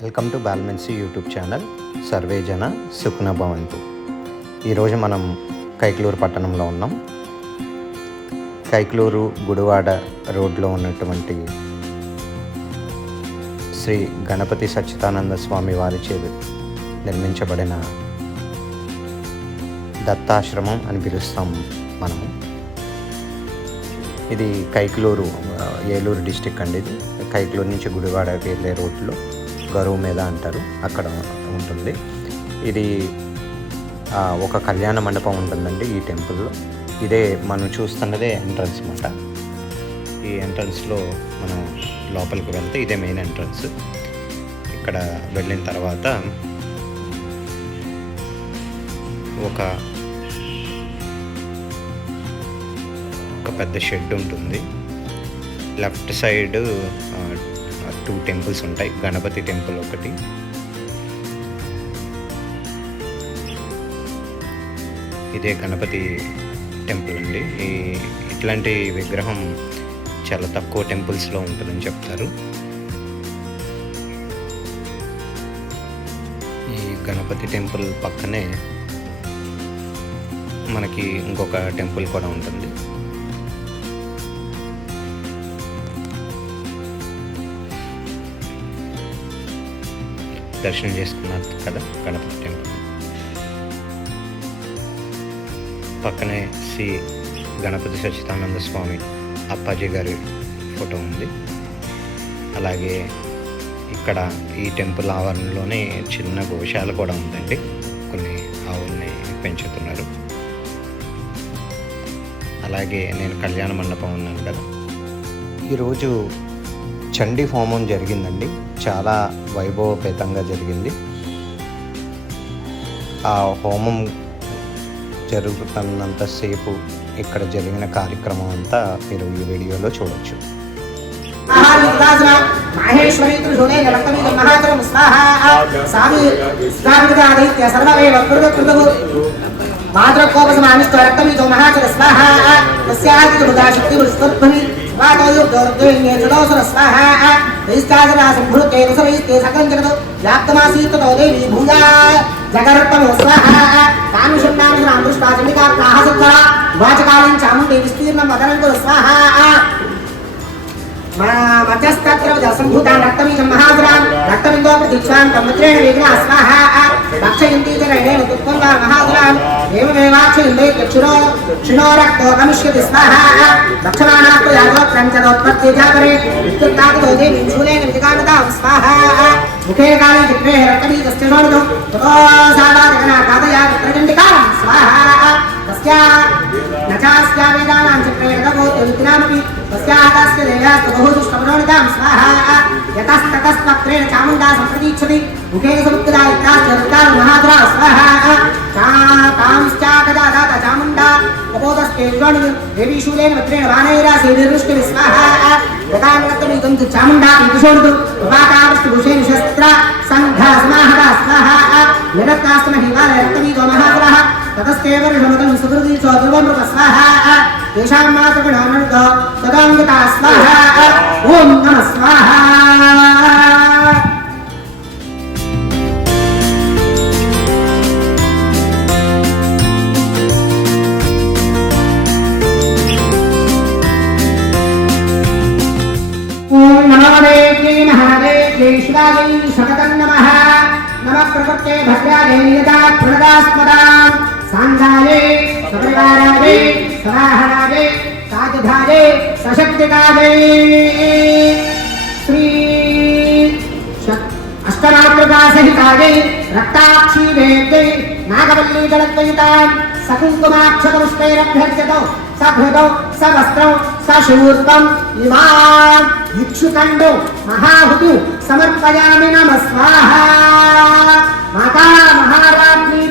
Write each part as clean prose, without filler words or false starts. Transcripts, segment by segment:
Welcome to బాల్మెన్సీ YouTube channel. సర్వే జన సుఖన భవంతు. ఈరోజు మనం కైకలూరు పట్టణంలో ఉన్నాం. కైకలూరు గుడివాడ రోడ్లో ఉన్నటువంటి శ్రీ గణపతి సచ్చిదానంద స్వామి వారిచే నిర్మించబడిన దత్తాశ్రమం అని పిలుస్తాం మనము. ఇది కైకలూరు, ఏలూరు డిస్టిక్ అండి. ఇది కైకలూరు నుంచి గుడివాడకి వెళ్ళే రోడ్లో గరువు మీద అంటారు, అక్కడ ఉంటుంది. ఇది ఒక కళ్యాణ మండపం ఉంటుందండి ఈ టెంపుల్లో. ఇదే మనం చూస్తున్నదే ఎంట్రన్స్ అన్నమాట. ఈ ఎంట్రన్స్లో మనం లోపలికి వెళ్తే ఇదే మెయిన్ ఎంట్రన్స్. ఇక్కడ వెళ్ళిన తర్వాత ఒక పెద్ద షెడ్ ఉంటుంది. లెఫ్ట్ సైడ్ 2 టెంపుల్స్ ఉంటాయి. గణపతి టెంపుల్ ఒకటి, ఇదే గణపతి టెంపుల్ అండి. ఇట్లాంటి విగ్రహం చాలా తక్కువ టెంపుల్స్లో ఉంటుందని చెప్తారు. ఈ గణపతి టెంపుల్ పక్కనే మనకి ఇంకొక టెంపుల్ కూడా ఉంటుంది. దర్శనం చేసుకున్నారు కదా గణపతి టెంపుల్. పక్కనే శ్రీ గణపతి సచ్చిదానంద స్వామి అప్పాజీ గారి ఫోటో ఉంది. అలాగే ఇక్కడ ఈ టెంపుల్ ఆవరణలోనే చిన్న గోశాల కూడా ఉందండి. కొన్ని ఆవుల్ని పెంచుతున్నారు. అలాగే నేను కళ్యాణ మండపం ఉన్నాను కదా. ఈరోజు చండీ హోమం జరిగిందండి. చాలా వైభవపేతంగా జరిగింది. ఆ హోమం జరుగుతున్నంతసేపు ఇక్కడ జరిగిన కార్యక్రమం అంతా మీరు ఈ వీడియోలో చూడొచ్చు. చాముండి విస్తీర్ణం వదనంతో స్వాహ మధ్యస్థత్రసంభూతాం రక్తబీజం మహాసురాం రక్తబిందో ప్రతిక్షాం తమ్ముత్రేణ వేగన స్వాహ భక్షయంతి జనైన దుఃఖంగా మహాసురాం ఏమేవాక్షయంతే క్షిణో రక్తో గమిష్యతి స్వాహ భక్షమానాత్మ యాగోత్రం చదోత్పత్తిజాపరే విద్యుత్తాతో దేవీం శూలేన విజగానతాం స్వాహ ముఖే కాళే చిత్రే రక్తబీజస్య శోణితో తతో సావాదగనా కాదయా ప్రజంటికారం స్వాహ తస్యా నచాస్యా వేదానాం చిత్రే రథగోత్యమితినామపి తస్యాహతస్య దేయాస్తు బహుదుష్టమనోనితాం స్వాహ యతస్తతస్తత్రేణ చాముండా సంప్రతీక్షతి ముఖే సముద్రా ఇత్యాస్య మహాద్రా స్వాహ తాంశ్చాకదాత చాముండా కపోదస్తే విరోణి దేవీ శూలేన వత్రేణ వానైరాసి నిర్వృష్టి స్వాహ యథానక్తమీతం చాముండా విదుషోణుతు ఉపాకావస్తు భూషేణ శస్త్ర సంఘ సమాహత స్వాహ యదత్తాస్తమ హిమాల రక్తమీతో మహాద్రః తతస్తేవర్షమతం సుకృతి చోద్రువం రూప స్వాహ తేషాం మాతృగణామనుతో తదాంగతా స్వాహ. ఓం నమః స్వాహ. ఓం నమో దేవ్యై మహాదేవ్యై శివాయై శతతం నమః. నమః ప్రకృతే భద్రాయై నియతా ప్రణదాస్మదాం సాంగాయే సపరివారాయే సరాహరాయే సాధుధాయే సశక్తికాయే శ్రీ అష్టమాతృకాసహితాయే రక్తాక్షీ వేద్యై నాగవల్లీ దళద్వయితాం సకుంకుమాక్షతముష్కైరభ్యర్చతో సభృతౌ సవస్త్రౌ సశూర్పం ఇమాం ఇక్షుకండో మహాహుతి సమర్పయామి నమః స్వాహ. మాతా మహారాజ్ఞీ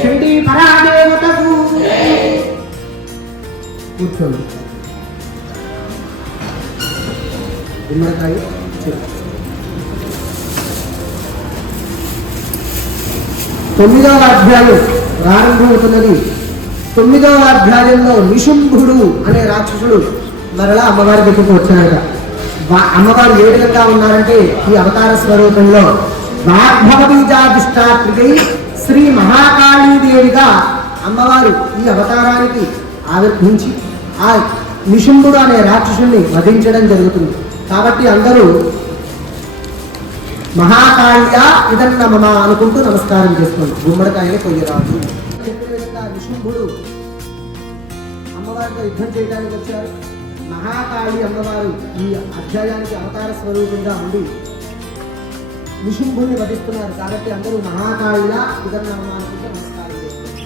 చండీ పరాదేవతకు కూర్చోండి. గుమ్మడికాయ 9వ అధ్యాయం ప్రారంభమవుతున్నది. 9వ అధ్యాయంలో నిశుంభుడు అనే రాక్షసుడు మరలా అమ్మవారి దగ్గరకు వచ్చాడట. అమ్మవారు ఏ విధంగా ఉన్నారంటే ఈ అవతార స్వరూపంలో వాగ్భవ బీజాధిష్టాత్రికై శ్రీ మహాకాళీదేవిగా అమ్మవారు ఈ అవతారానికి ఆవిర్భించి ఆ నిశుంభుడు అనే రాక్షసుని వధించడం జరుగుతుంది. కాబట్టి అందరూ మహాకాళిగా ఇదన్నమా అనుకుంటూ నమస్కారం చేసుకోండి. గుమ్మడికాయని కొయ్యరాదు. చెప్పిన విధంగా నిశుంభుడు అమ్మవారితో యుద్ధం చేయడానికి వచ్చారు. మహాకాళి అమ్మవారు ఈ అధ్యాయానికి అవతార స్వరూపంగా ఉండి నిశుంభుని వధిస్తున్నారు. కాబట్టి అందరూ మహాకాళిగా ఇదన్నమా అనుకుంటూ నమస్కారం చేసుకోండి.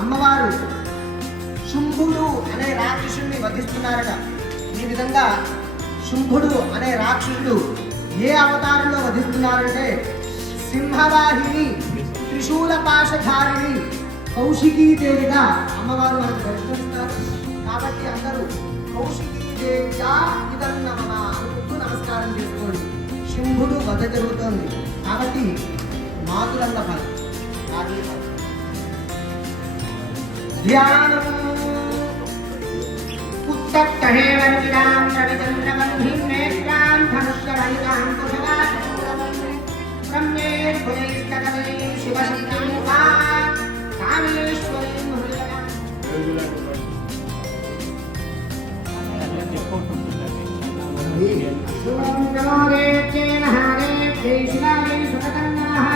అమ్మవారు శుంభుడు అనే రాక్షసుని వధిస్తున్నారట. ఈ విధంగా శుంభుడు అనే రాక్షసుడు ఏ అవతారంలో వధిస్తున్నారంటే సింహవాహిని త్రిశూల పాశధారిణి కౌశికీదేవిగా అమ్మవారు మనకు దర్శనమిస్తారు. కాబట్టి అందరూ కౌశికీదేవిగా ఇదన్నమా అనుకుంటూ నమస్కారం చేసుకోండి. శుంభుడు వధ జరుగుతోంది కాబట్టి మాతులంగ ఫలం ధ్యానం ఉత్తట్టహేవంతిరాం రవిచంద్రగంధిం నేత్రాం ధనుష్యరహితాం కుశలాం బ్రహ్మే భుజైస్తకలే శివశక్తిముఖా కామేశ్వరీం హృదయాం నమో దేవ్యే మహాదేవ్యై శివాయై సతతం నమః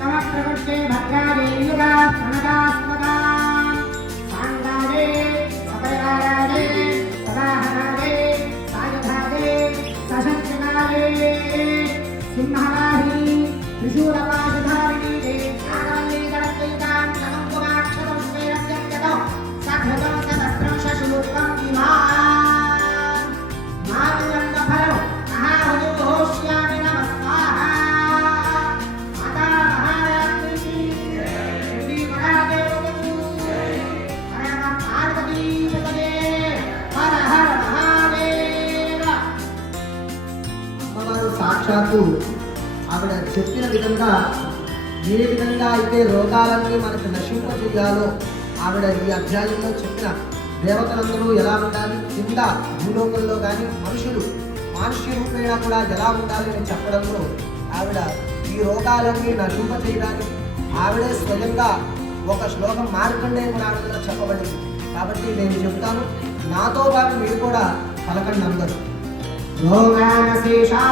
నమః ప్రకృతే భద్రాదే యుగా ప్రణదాస్పదా సాంగాదే సపరివారాదే సదాహరాదే సాయుధాదే సశస్త్రకాలే సింహవాహిని త్రిశూలపాశధారిణీ దేవ్యానాల్నీ దళద్వైతాం నమః పురాక్షరం స్వేరవ్యక్తతో సఘృతం సహస్రం శశూర్వం ఇమా సాక్షాత్తు ఆవిడ చెప్పిన విధంగా ఏ విధంగా అయితే రోగాలన్నీ మనకు నశింపజేయాలో ఆవిడ ఈ అధ్యాయంలో చెప్పిన దేవతలందరూ ఎలా ఉండాలి, కింద భూలోకంలో కానీ మనుషులు మానుష్య రూపేణ కూడా ఎలా ఉండాలి అని చెప్పడంలో ఆవిడ ఈ రోగాలన్నీ నశింపజేయడానికి ఆవిడే స్వయంగా ఒక శ్లోకం మార్కండేయ పురాణంలో చెప్పబడింది. కాబట్టి నేను చెప్తాను, నాతో పాటు మీరు కూడా పలకండి అందరూ. రోగానశేషా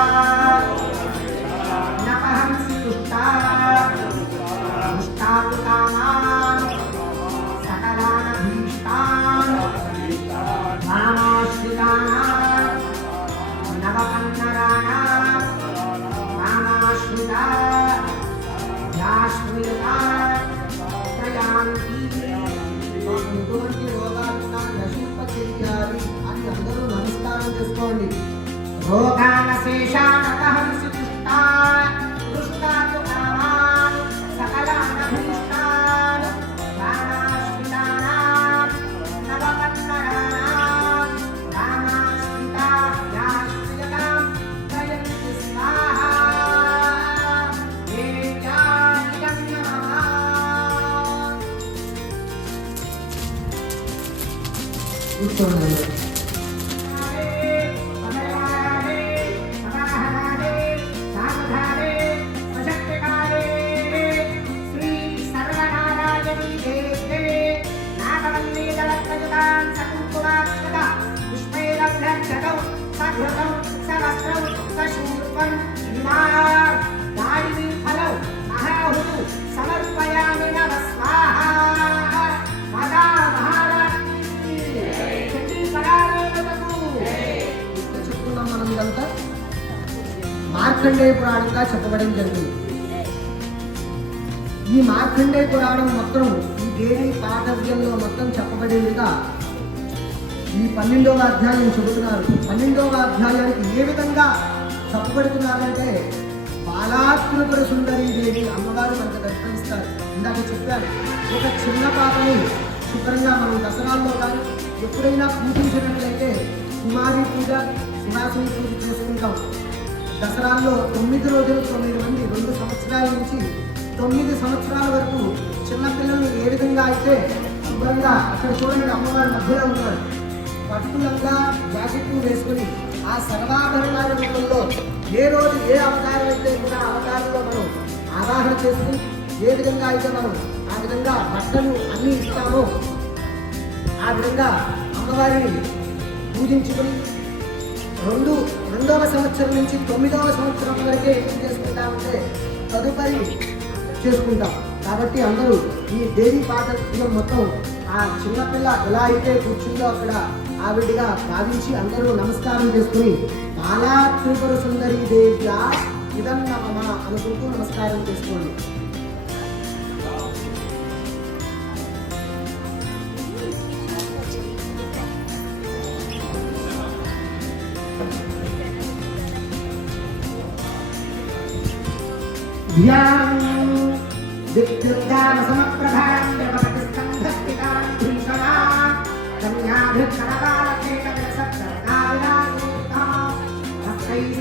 నపహంసి దుష్టా దుష్టాతు కామాన్ సకలానభీష్టాన్ మామాశ్రితానాం నవకన్నరాణాం మామాశ్రితా యాశ్రితా ప్రయాంతి. ఇటువంటి రోగాలను నశింపచేయాలి అని అందరూ నమస్కారం చేసుకోండి. రోగానశేషానపహంసి దుష్టా దుష్టాతు కామాన్ సకలానభీష్టాన్ మామాశ్రితానాం నవకన్నరాణాం మామాశ్రితా యాశ్రితాం ప్రయంతి స్వాహా దేవ్యానిదం నమః. కూర్చోండి. సమర్పయామి నమ స్వాహా మదా మహారాజ్ఞీ చెప్తున్నాం. మనం ఇదంతా మార్కండేయ పురాణంగా చెప్పబడం జరిగింది. ఈ మార్కండేయ పురాణం మొత్తం ఈ దేవి పాఠవ్యంలో మొత్తం చెప్పబడేదిగా ఈ 12వ అధ్యాయం చెబుతున్నారు. 12వ అధ్యాయానికి ఏ విధంగా చెప్పబడుతున్నారంటే బాలాత్రిపుర సుందరీ దేవి అమ్మవారు మనకు దర్శనమిస్తారు. ఇందాక చెప్పారు, ఒక చిన్న పాపని శుభ్రంగా మనం దసరాల్లో కానీ ఎప్పుడైనా పూజించినట్లయితే కుమారి పూజ సుహాసిని పూజ చేసుకుంటాం. దసరాల్లో 9 రోజులు 9 మంది 2 సంవత్సరాల నుంచి 9 సంవత్సరాల వరకు చిన్నపిల్లల్ని ఏ విధంగా అయితే శుభ్రంగా అక్కడ చూడండి అమ్మవారి మధ్యలో ఉన్నారు. పట్టులంగా జాకెట్లు వేసుకుని ఆ సర్వాభరణాల రూపంలో ఏ రోజు ఏ అవతారం అయితే కూడా అవతారంలో మనం ఆవాహన చేసుకుని ఏ విధంగా అయితే మనం ఆ విధంగా బట్టలు అన్నీ ఇస్తామో ఆ విధంగా అమ్మవారిని పూజించుకుని రెండవ సంవత్సరం నుంచి 9వ సంవత్సరం వరకే ఏం చేసుకుంటామంటే తదుపరి చేసుకుంటాం. కాబట్టి అందరూ ఈ దేవి పాఠం మొత్తం ఆ చిన్నపిల్ల ఎలా అయితే కూర్చుందో అక్కడ ఆవిడిగా భావించి అందరూ నమస్కారం చేసుకుని బాలా త్రిపుర సుందరీ దేవ్య ఇదం నమః అనుకుంటూ నమస్కారం చేసుకోండి.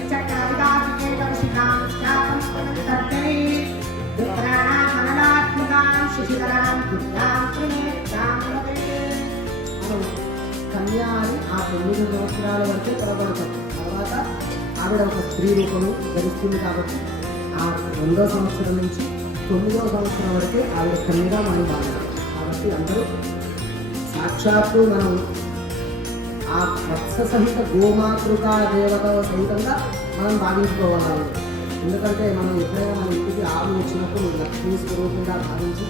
చక్ర నిషితరాం దుర్గాం త్రినేత్రాం ప్రపేతే. మనం కన్యా అని ఆ 9 సంవత్సరాల వరకే పిలవబడతాం. తర్వాత ఆవిడ ఒక స్త్రీ రూపము ధరిస్తుంది కాబట్టి ఆ 2వ సంవత్సరం నుంచి 9వ సంవత్సరం వరకే ఆవిడ కన్యగా మనం భావిస్తాం. కాబట్టి అందరూ సాక్షాత్తు మనం ఆ వత్స సహిత గోమాతృకా దేవత సహితంగా మనం భావించుకోవాలి. ఎందుకంటే మనం ఎప్పుడైనా మన ఇంటికి ఆవు వచ్చినప్పుడు లక్ష్మీ స్వరూపంగా భావించి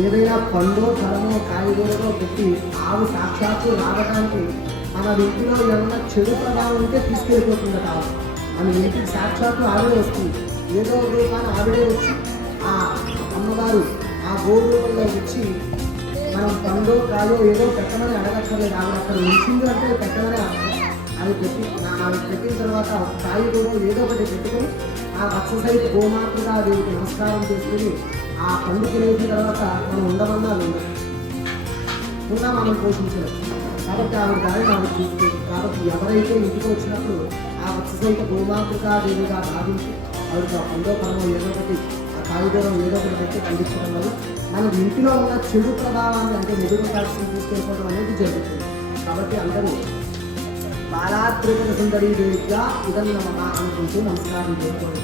ఏదైనా పండో ఫలమో కాయగూరలో పెట్టి ఆవు సాక్షాత్తు రావడానికి మన ఇంటిలో ఏమన్నా చెడు ప్రభావం ఉంటే తీసుకెళ్ళిపోతుంది ఆవు. మన ఇంటికి సాక్షాత్తు ఆవిడే వస్తుంది. ఏదో రూపాన్ని ఆవిడే వచ్చి ఆ అమ్మవారు ఆ గోవు రూపంలో వచ్చి మనం పండు కాయో ఏదో పెట్టమని అడగక్కర్లేదు. ఆవిడ అక్కడ ఉంచింది అంటే పెట్టమని అది పెట్టిన తర్వాత కాయ కూడా ఏదో ఒకటి పెట్టుకొని ఆ వత్స సహిత గోమాతృగా దేవుడికి నమస్కారం చేసుకుని ఆ పండు తినేసిన తర్వాత మనం ఉండమన్నా ఉన్నా మనం పోషించలేదు. కాబట్టి ఆవిడ దారిని ఆవిడ చూసుకుంది. కాబట్టి ఎవరైతే ఇంటికి వచ్చినప్పుడు ఆ వత్స సహిత గోమాతృగా దేవుడిగా భావించి ఆవిడకి ఆ పండో పరమో ఏదో ఒకటి ఆ కాయగూరం ఏదో ఒకటి పెట్టి పండించడం వల్ల మన ఇంటిలో ఉన్న చెడు ప్రభావాన్ని అంటే నెగిటివ్ టాక్స్ని తీసుకెళ్ళిపోవడం అనేది జరుగుతుంది. కాబట్టి అందరూ బాలాత్రిపుర సుందరీ దేవిగా ఉదన్నమా అనుకుంటూ నమస్కారం చేసుకోండి.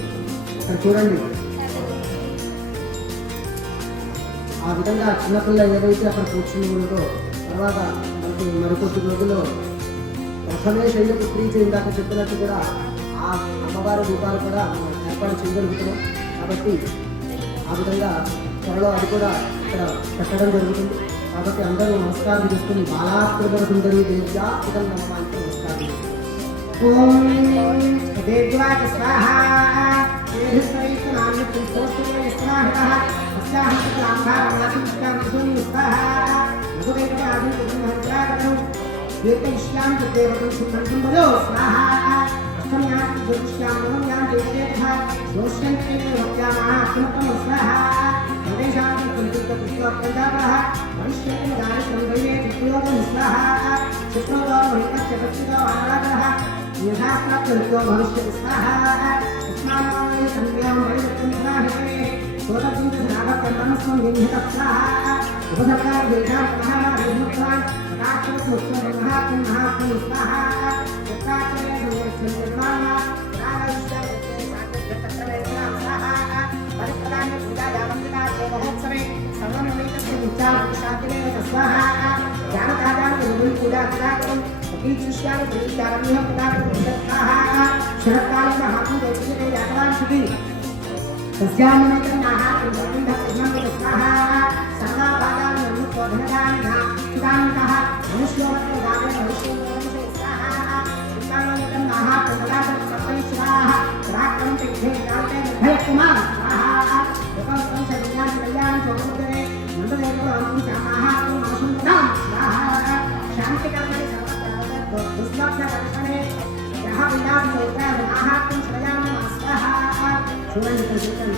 ఇక్కడ చూడండి, ఆ విధంగా చిన్నపిల్ల ఏదైతే అక్కడ కూర్చుని ఉందో తర్వాత మనకి మరికొద్ది రోజుల్లో ప్రథమే శైలపుత్రి ఇందాక చెప్పినట్టు కూడా ఆ అమ్మవారి రూపాలు కూడా ఏర్పాటు చేయగలుగుతున్నాం. కాబట్టి ఆ విధంగా త్వరలో అది కూడా ఇక్కడ పెట్టడం జరుగుతుంది. కాబట్టి అందరూ నమస్కారం చేసుకుని బాలాత్రిపుర సుందరీ దేవ్యా ఇదం నమమానికి నమస్కారం చేసుకుంటాం. ఓం దేవ్యాయ స్వాహా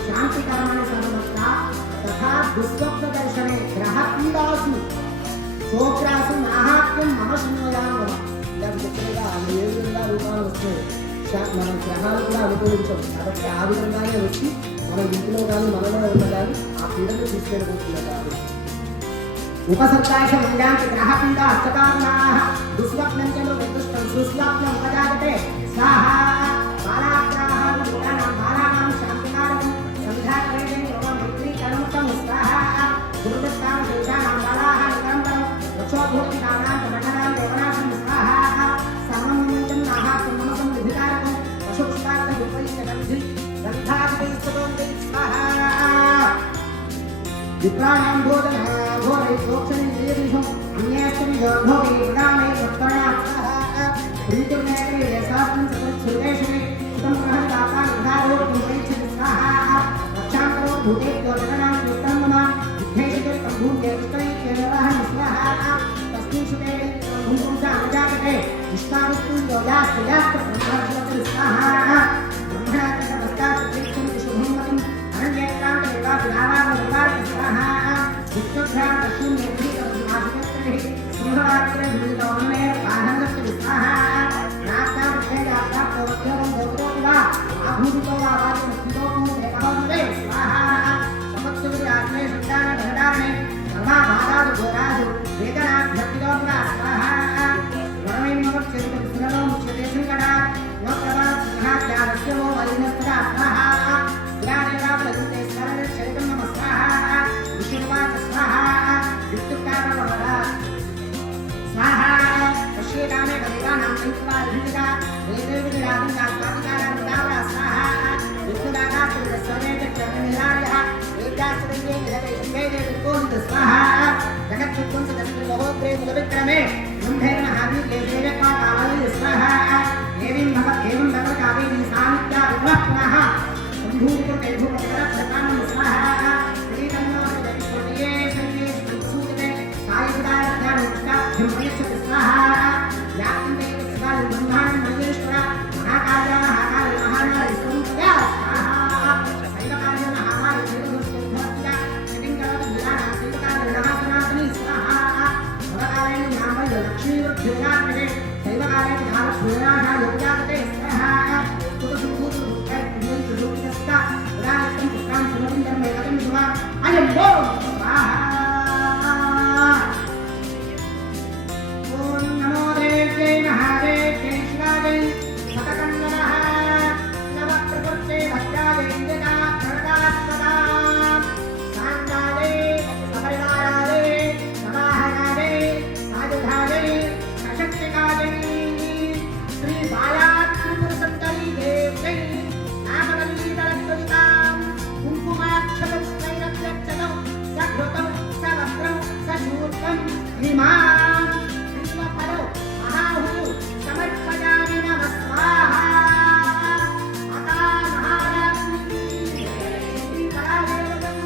శాంతికరమైన సర్వత్ర తథా దుస్వప్న దర్శనే గ్రహ పీడాసు శోక్రాసు మాహాత్మ్యం మమ శృణ్వయామ. ఇలా చెప్పగా ఏ విధంగా రూపాలు వస్తాయి మన గ్రహాలు కూడా అనుభవించాం. కాబట్టి ఆ విధంగానే వచ్చి మన ఇంట్లో కానీ మనలో ఉన్న కానీ ఆ పీడను తీసుకెళ్ళబోతుంది. కాబట్టి ఉపసర్గాశ మంజాంతి గ్రహ పీడ అష్టకాంగా దుస్వప్నం చలో నిర్దుష్టం సుస్వప్నం ఉపజాయతే స్వాహా. विप्राणां भोजनं घोरे प्रोक्षणे देविषं अन्यस्मिन् योगोगे प्रदाने सत्तरणात्सः प्रीतिर्नेत्रे यशास्मिन् सतच्छुदेशने सुतं प्रहताकान् उदारोग्यं परीक्षति स्वाहा. रक्षां करो भूतेभ्यो जगनां कीर्तनं मम विद्धेषते तम्भूते विष्टैत्येवहं स्वाहा. तस्मिन् शुते भूपुंसा अनुजायते विष्टावस्तु योजास्तु यास्तु ब्रह्मार्षवति स्वाहा. ब्रह्मणा कृतमस्तात् प्रेक्षन्ति शुभं मतिम् अनन्येत्रां स्वाहा. विद्यार्थिका वेदे विराजं कास्वादिकारा विदावरा स्वाहा विष्णुदाता सर्वेद चरणनिरायः वेद्याश्रये निरवेदे विकोन्द स्वाहा जगत्पुत्रं सदस्त्रमहोत्रे मुलविक्रमे ब्रह्मेण महावीर्ये देवकामालय स्वाहा एवं भगवत्कावेरी सामित्या विद्वत्पुनः सम्भूतकृते भूपकरक्षकानं स्वाहा श्रीकन्नो जगत्पुर्ये शरीरे सूचते सायुधाध्यानोत्ताभ्यं प्रयच्छति स्वाहा यात्रे सकाल ब्रह्माण्ड महेश्वर महाकाय महाकाय महानाय स्वरूपया स्वाहा शैवकार्य महाकाय देवदुष्टभक्त्या शतिङ्करवत् विधाना शैवकार्य महासनातनी स्वाहा भवकारेण नामय लक्ष्मीवृद्धिर्यात्रे शैवकारेण धारभूयाः योग्याते स्वाहा स्तुतसुभूतरुक्तैर्भूतरुक्तस्ता उदारतं पुत्रां सुमतिं मेकं शुभा अयं वो स्वाहा ॐ नमो देव्यै महादेव्यै शिवायै शतकन्नरः नवप्रकृते भद्रायै जगात्प्रणतास्पदां साङ्गायै सपरिवारायै समाहरायै सायुधायै सशक्तिकायै श्रीबालात्रिपुरसुन्दरी देव्यै नागवल्लीदलध्वजितां कुङ्कुमाक्षतस्मैरभ्यक्षतौ सघृतौ सवस्त्रौ सशूर्पं इमां श्रीमफलो महाहुः समर्पयामि नमः स्वाहा माता महाराज्ञी श्रीपरादेवतम्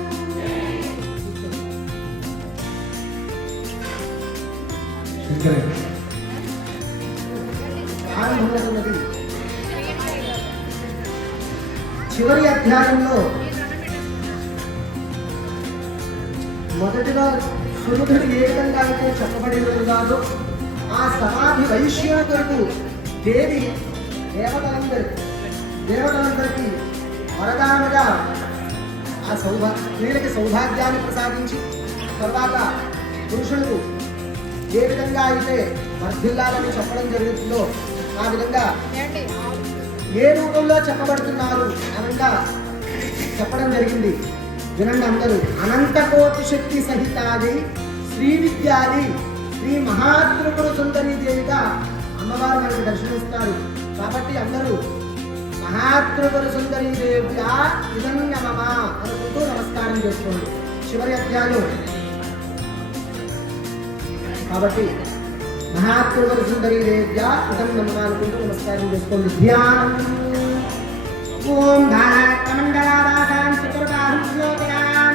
ఆరంభమవుతున్నది. చివరి అధ్యాయంలో మొదటిగా సురుధుడు ఏ విధంగా అయితే చెప్పబడినదో ఆ సమాధి వైశ్యుల కొరకు దేవి దేవతలందరికీ వరదానగా ఆ స్త్రీలకి సౌభాగ్యాన్ని ప్రసాదించి తర్వాత పురుషులకు ఏ విధంగా అయితే వర్ధిల్లాలని చెప్పడం జరుగుతుందో ఆ విధంగా ఏ రూపంలో చెప్పబడుతున్నారు అనంగా చెప్పడం జరిగింది. వినండి అందరూ. అనంతకోటి శక్తి సహితాది శ్రీ విద్యాది శ్రీ మహాత్రిపుర సుందరీ దేవిగా అమ్మవారు మనకు దర్శనమిస్తారు. కాబట్టి అందరూ మహాత్రిపుర సుందరీ దేవిగా ఇదన్నమమా అనుకుంటూ నమస్కారం చేసుకోండి. చివరి అధ్యాయం కాబట్టి మహాత్రిపుర సుందరీ దేవ్యా ఇదన్నమమా అనుకుంటూ నమస్కారం చేసుకోండి. ధ్యానం. ఓం ధారాత్మండలావాసాం చతుర్బాహుం జ్యోతిరాం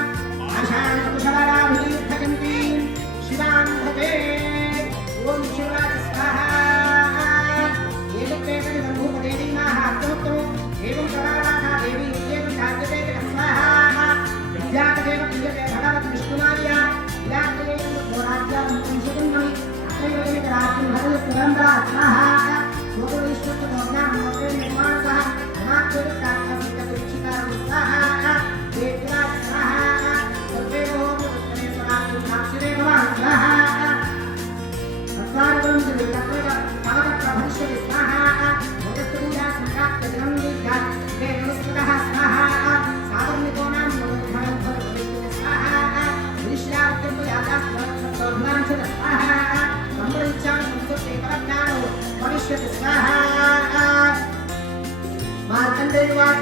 ఆశాం కుశలరాభిర్భజంతీం శివాం భజే. ఓం శివరాజ స్వాహా. ఏకత్వేకటి సంభూపదేవీ మాహాత్మోత్తమో ఏవం ప్రవారాధా దేవీ ఉద్యేతం సాధ్యతే స్వాహా. విద్యాదేవ ప్రియతే భగవత్ విష్ణుమార్యా విలాసే ఘోరాజ్యం సంశుద్ధమై అత్రైవేక రాజ్యం భగవత్ పురంధరా స్వాహా. లోకవిశ్వస్త భోజ్ఞాం లోకే నిర్మాణసః నమాత్మృతాత్మసిద్ధపరీక్షితారం స్వాహా. దేవ్యాయ స్వాహా. సర్వేవోపదత్తరే స్వరాజ్యం సాక్షిరే భవాన్ స్వాహా. సత్వారిగం శ్రీలక్ష్మీవ భగవత్ర భవిష్యతి స్వాహా. భగవత్ పూజా సంప్రాప్త దినం దీర్ఘాత్ తే నమస్కృతః స్వాహా. సావర్ణికోనాం భగవద్భవం భవిష్యతి స్వాహా. విశ్రావత్యం యాదాస్వరత్సోభ్రాంశత స్వాహా. సంప్రదిచ్చాం సంస్కృతే పరజ్ఞానో భవిష్యతి స్వాహా. మార్కండేయవాచ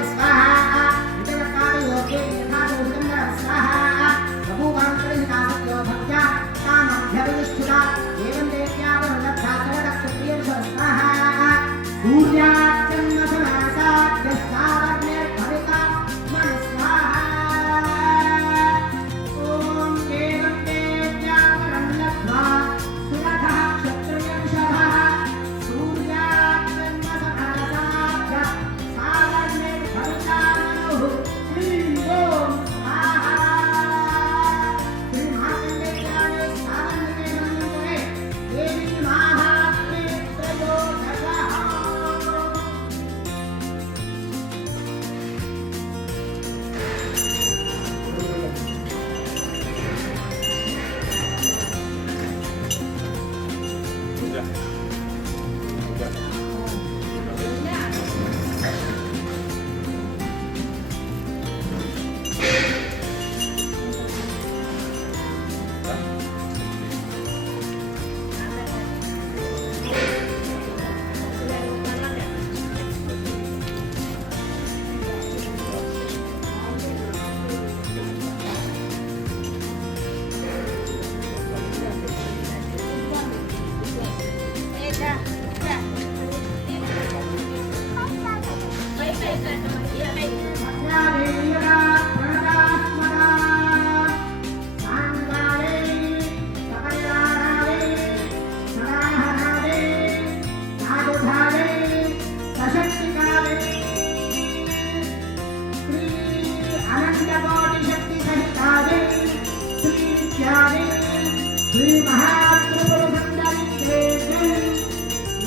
श्री महात्रिपुरसुंदरी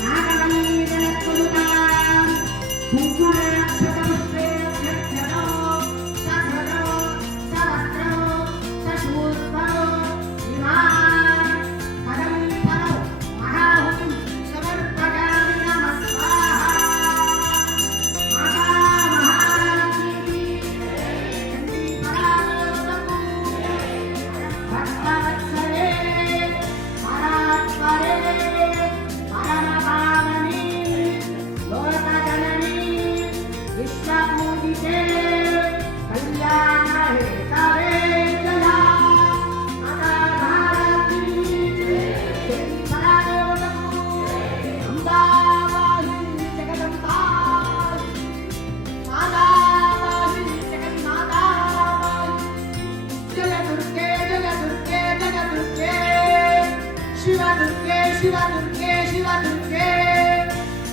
नागमणिजनकुलुता कुङ्कुमाक्षतपुष्पे अभ्यर्थनो सघनो सहस्रो सशूर्परो विवान् पदं महाहुतिं समर्पयामि नमः स्वाहा माता महारानी चण्डी परालोकमु भक्तवत्सले परात्परे परमपावनी लोकजननी विश्वपूजिते कल्याणहेतवे जया माता भारती चण्डी परालोकमु अम्बावाही जगदम्बावाही मातावाही जगन्मातावाही जय दुर्गे शिव दुर्गे शिव दुर्गे शिव दुर्गे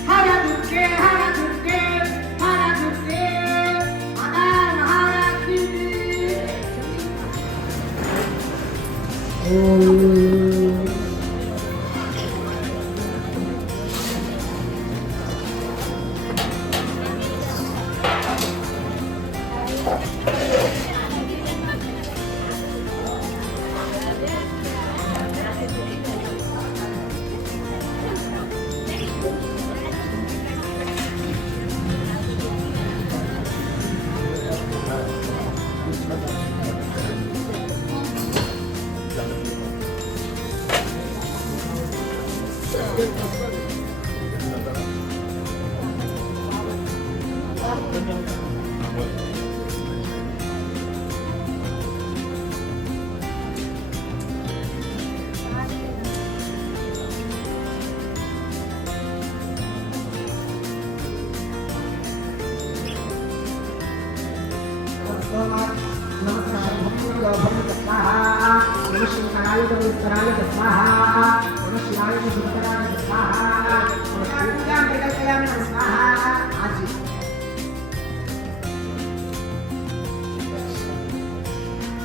हर दुर्गे हर दुर्गे हर दुर्गे माता महारानी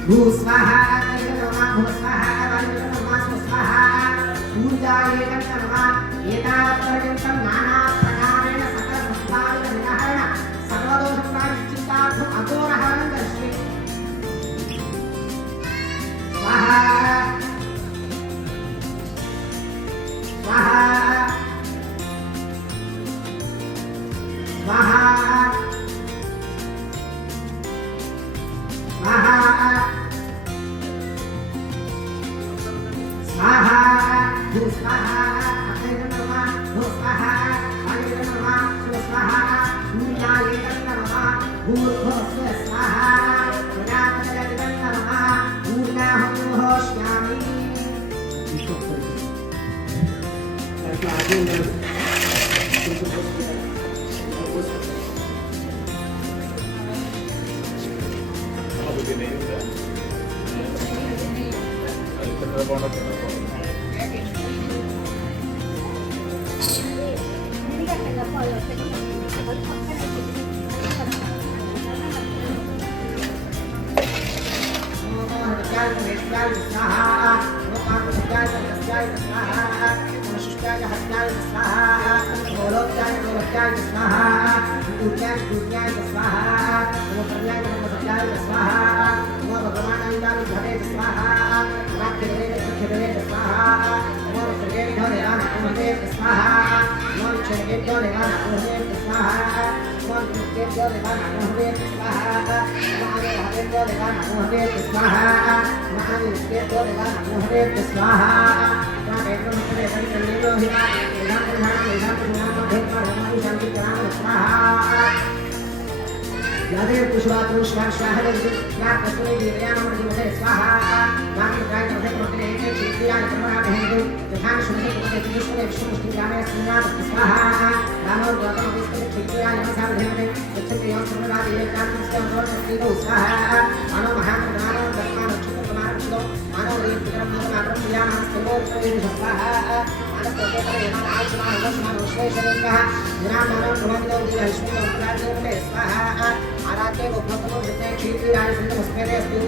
भूस्वाहा भूस्वाहा स्वाहा पूजाये नमः एतावत्पर्यन्तं नानाप्रकारेण सकलसंस्कारिणनिहरण सर्वदोषप्रायश्चित्तार्थम् अघोरहरणं दर्शये स्वाहा स्वाहा स्वाहा स्वाहा स्वाहा भूस्वाहा अग्निं नमः भूस्वाहा वायुं नमः स्वाहा सूर्याय नमः भूर्भुवस्सुः स्वाहा प्रजापतये नमः पूर्णाहुः होष्यामि यादेव पुष्पातु स्वाहा स्वाहा कस्तूरी वीर्यानमृतिमते स्वाहा वाक्यकाय प्रथमते क्षेत्रीयाय प्रमाणहेतु तथा शुभते विष्णुवे विष्णुष्टियामे स्नात स्वाहा नामो गौतम विष्णु क्षेत्रीयाय नमसामधेमते गच्छते यं सर्वरादि एकांतस्य अवरोधस्तिगो स्वाहा मानो महाप्रदानो दत्मा नक्षत्र प्रमाणक्षितो मानो रीतिक्रम मात्रं यामां स्तोत्रे स्वाहा मानस्तोत्रे आयुष्मान वशमान विश्वेश्वरः गुणामानं भवन्तो दिवश्मिनो प्रार्थ्यते स्वाहा आराध्य भगवतो जते क्षेत्रीयाय सुन्दरस्मेते अस्तु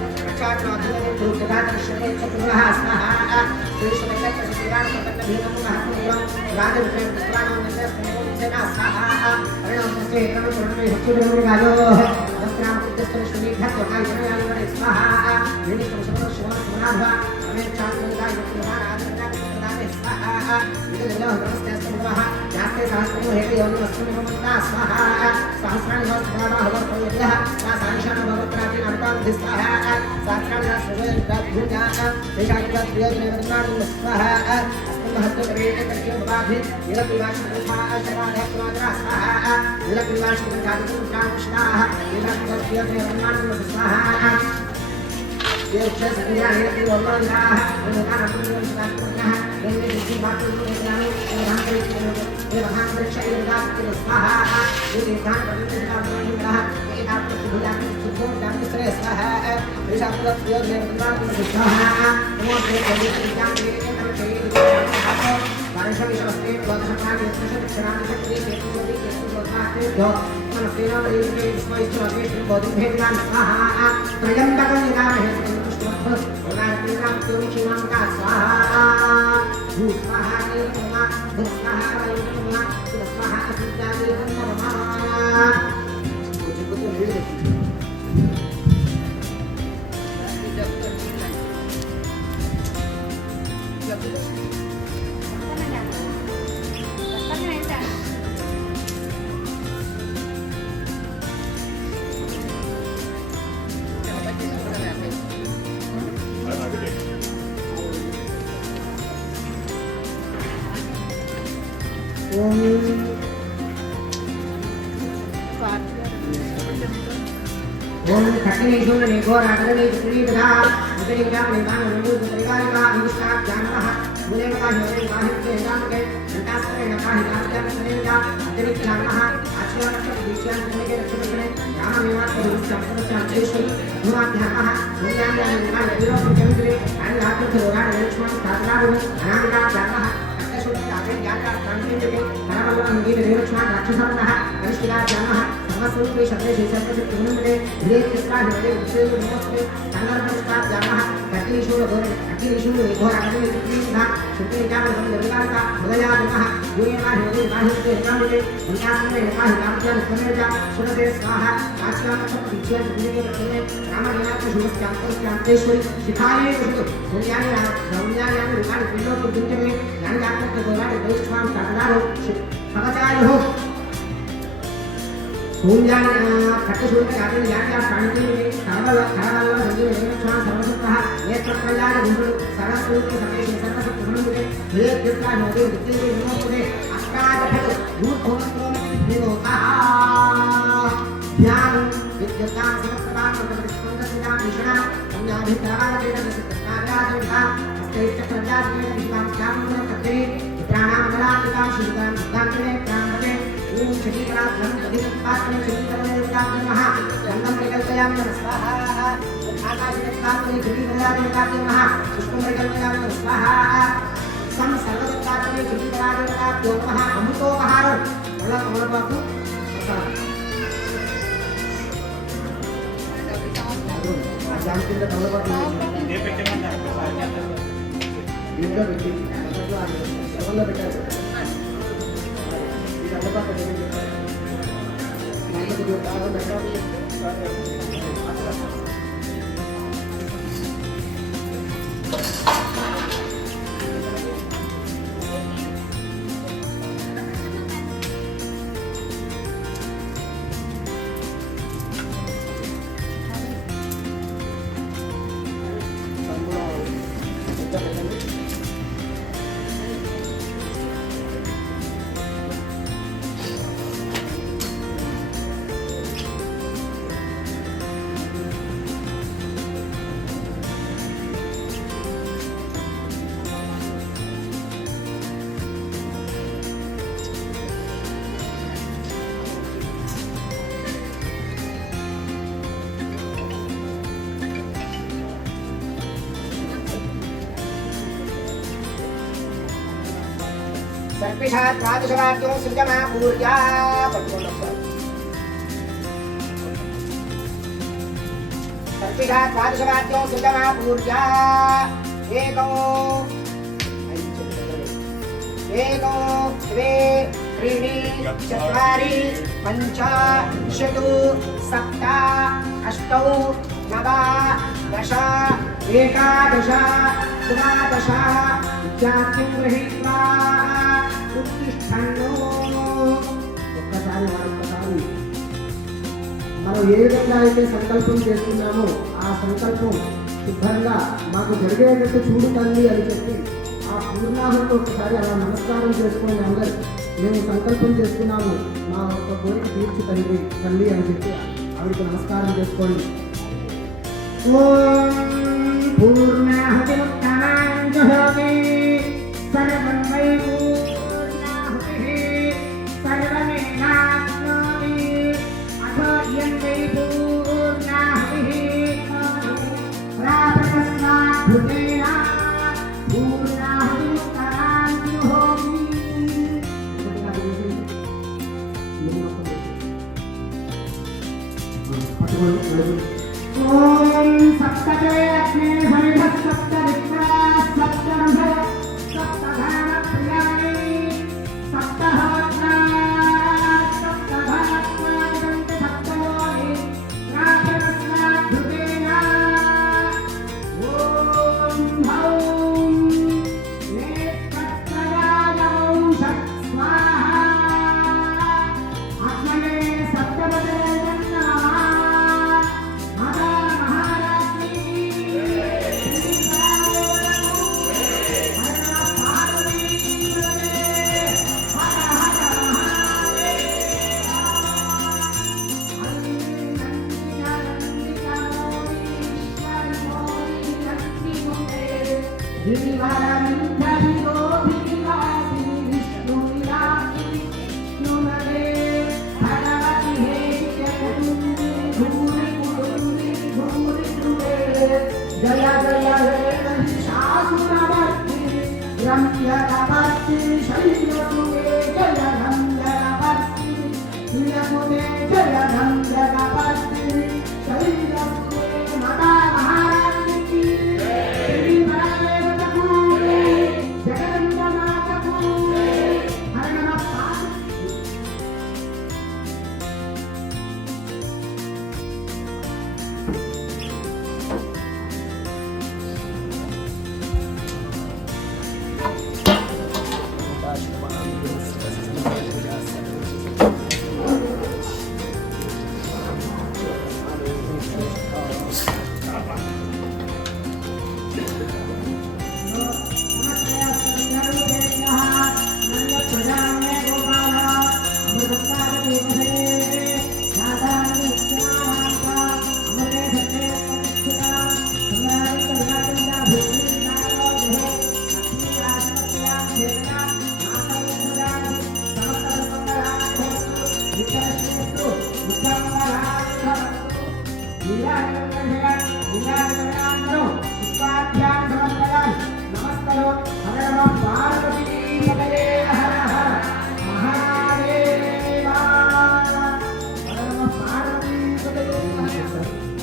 सर्पिषात् द्वादशवाक्यो सृजमा पूर्या द्वादशवाद्यों सुगमा पूर्या एको द्वे त्रीणि चत्वारि पञ्च षट् सप्त अष्टौ नव दश एकादश द्वादश इत्याख्यं गृहीत्वा उत्तिष्ठन्नो ఒక్కసారి మనం ఏ విధంగా అయితే సంకల్పం చేస్తున్నామో ఆ సంకల్పం శుభ్రంగా మాకు జరిగేటట్టు చూడు తల్లి అని చెప్పి ఆ పూర్ణాహుతో ఒకసారి అలా నమస్కారం చేసుకోండి అందరు. మేము సంకల్పం చేసుకున్నాము మా యొక్క కోరిక తీర్చి తల్లి అని చెప్పి ఆవిడకి నమస్కారం చేసుకోండి. ఓం పూర్ణాహుతి ముక్తాంజోమి సర్వం వై పూర్ణాహుతి సర్వమేవాప్నోమి అథోయం వై పూర్ణాహుతి ప్రాపదస్మాద్భుతేన పూర్ణాహుతి ముక్తాంజోమి. ఓం సప్తకే అగ్నే హరిః సప్త విద్వాః సప్త రంభః సప్త ధామ ప్రియాణి సప్త హోత్రాః సప్త భాత్మాః సప్తయోని ప్రాపదస్మాద్భుతేన ఓం హౌం నేత్రత్రయాయ ఓం షట్ స్వాహా ఆత్మనే సప్తపదే నమః. జయ జయ శాసురవర్తి రమ్యకవర్తి శైలసుగే జయ రంజకవర్తి ప్రియముదే జయ రంజకవర్తి శైలసుగే మాతా మహారాజ్ఞికి శ్రీమదేవతకు జగదంబమాతకు హర నమః.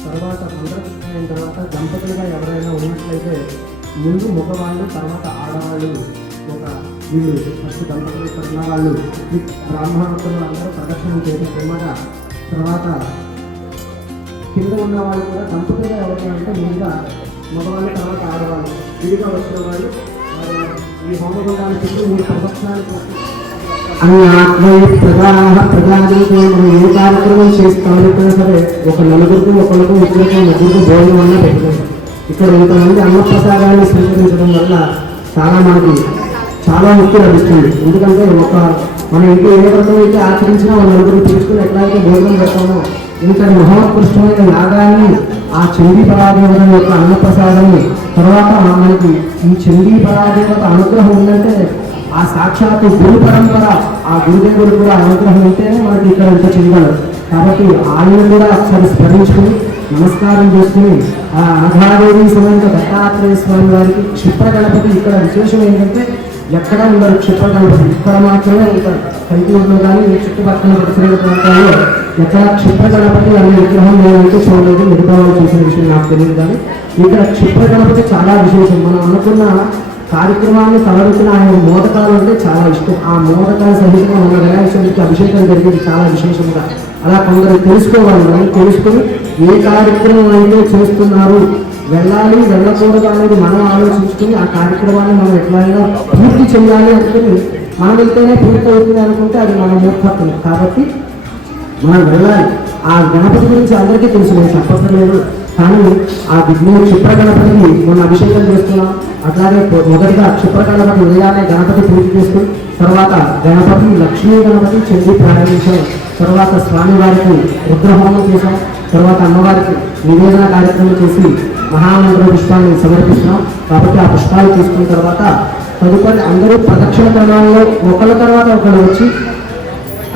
తర్వాత మంత్రపుష్పమైన తర్వాత దంపతులుగా ఎవరైనా ఉన్నట్లయితే ముందు మగవాళ్ళు తర్వాత ఆడవాళ్ళు ఒక వీళ్ళు ఫస్ట్ దంపతులు ఇక్కడ ఉన్న వాళ్ళు బ్రాహ్మణోత్తములు అందరూ ప్రదక్షిణం చేసిన పిమ్మట తర్వాత కింద ఉన్న వాళ్ళు కూడా దంపతులుగా ఎవరైనా అంటే ముందుగా మగవాళ్ళు తర్వాత ఆడవాళ్ళు విడిగా వచ్చిన వాళ్ళు ఈ హోమగుండాల చుట్టూ 3 ప్రదక్షిణాలు ప్రజాదీతో మనం ఏ కార్యక్రమం చేస్తామన్నా సరే ఒక నలుగురికి ఒకరికి ఇద్దరికి ముగ్గురికి భోజనం అన్న పెట్టలేదు. ఇక్కడ ఇంతమంది అన్నప్రసాదాన్ని స్వీకరించడం వల్ల మనకి చాలా ముఖ్య లభిస్తుంది. ఎందుకంటే మన ఇంట్లో ఏ వ్రతం అయితే ఆచరించినా మన నలుగురు తీసుకుని ఎట్లయితే భోజనం పెడతామో ఇంతటి మహోత్కృష్టమైన యాగాన్ని ఆ చండీ పరాదేవత యొక్క అన్నప్రసాదాన్ని తర్వాత మనకి ఈ చండీ పరాదేవత అనుగ్రహం ఉందంటే ఆ సాక్షాత్తు గురు పరంపర ఆ గురుదేవుడు కూడా అనుగ్రహం ఉంటేనే మనకి ఇక్కడ ఇంత చేయగలరు. కాబట్టి ఆయన కూడా ఒకసారి స్మరించుకుని నమస్కారం చేసుకుని ఆ అఘాదేవి సమేత దత్తాత్రేయ స్వామి వారికి క్షిప్ర గణపతి ఇక్కడ విశేషం ఏంటంటే ఎక్కడ ఉండరు క్షిప్ర గణపతి ఇక్కడ మాత్రమే ఉంటారు. కైకూరులో కానీ చుట్టుపక్కల పరిసర ప్రాంతాల్లో ఎక్కడ క్షిప్ర గణపతి అనే విగ్రహం నేనైతే చూడలేదు, మిగతా వాళ్ళు చూసిన విషయం నాకు తెలియదు. కానీ ఇక్కడ క్షిప్ర గణపతి చాలా విశేషం. మనం అనుకున్న కార్యక్రమాన్ని తలరుచిన ఆయన మోదకాలు అంటే చాలా ఇష్టం. ఆ మోదకాల సహితంగా మన వినాయకుడికి అభిషేకం జరిగేది చాలా విశేషంగా. అలా కొందరు తెలుసుకోవాలి. మనం తెలుసుకొని ఏ కార్యక్రమం అయితే చేస్తున్నారు, వెళ్ళాలి వెళ్ళకూడదు అనేది మనం ఆలోచించుకుని ఆ కార్యక్రమాన్ని మనం ఎట్లయినా పూర్తి చేయాలి అనుకుని మనం వెళ్తేనే పూర్తి అవుతుంది అనుకుంటే అది మన మూర్ఖత్వం. కాబట్టి మనం వెళ్ళాలి. ఆ గణపతి గురించి అందరికీ తెలుసు, నేను చెప్పట్లేదు. కానీ ఆ విఘ్న క్షిప్ర గణపతికి మనం అభిషేకం చేస్తున్నాం. అట్లాగే మొదటిగా క్షిప్ర గణపతి ఉదయాన్నే గణపతి పూజ చేసుకుని తర్వాత గణపతి లక్ష్మీ గణపతి చెంది ప్రారంభించాం. తర్వాత స్వామివారికి రుద్రహోమం చేశాం. తర్వాత అమ్మవారికి నివేదన కార్యక్రమం చేసి మహామంత్ర పుష్పాన్ని సమర్పిస్తున్నాం. కాబట్టి ఆ పుష్పాలు తీసుకున్న తర్వాత తదుపరి అందరూ ప్రదక్షిణ క్రమాల్లో ఒకళ్ళ తర్వాత ఒకళ్ళు వచ్చి,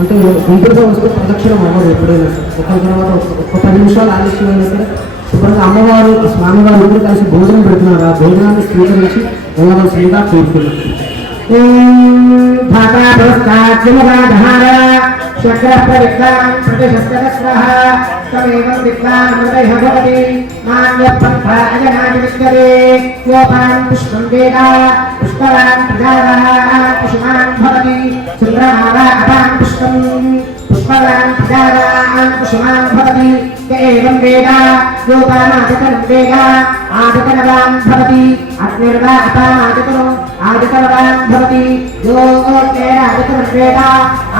అంటే గుంపులుగా వస్తే ప్రదక్షిణం అవ్వదు ఎప్పుడైనా సరే. ఒకరి తర్వాత ఒక 10 నిమిషాలు ఆలస్యమైనా సరే శుభ్రంగా అమ్మవారు స్వామివారు ఇద్దరు కలిసి భోజనం పెడుతున్నారు. ఆ భోజనాన్ని స్వీకరించి వెళ్ళవలసిందిగా కోరుతున్నారు. पुष्पवान् प्रजावान् कुसुमान् भवति एवं वेद योगानादिकं वेद आदिकरवान् भवति अग्निर्वा अपामादिकरो आदिकरवान् भवति योगेरादिकं वेद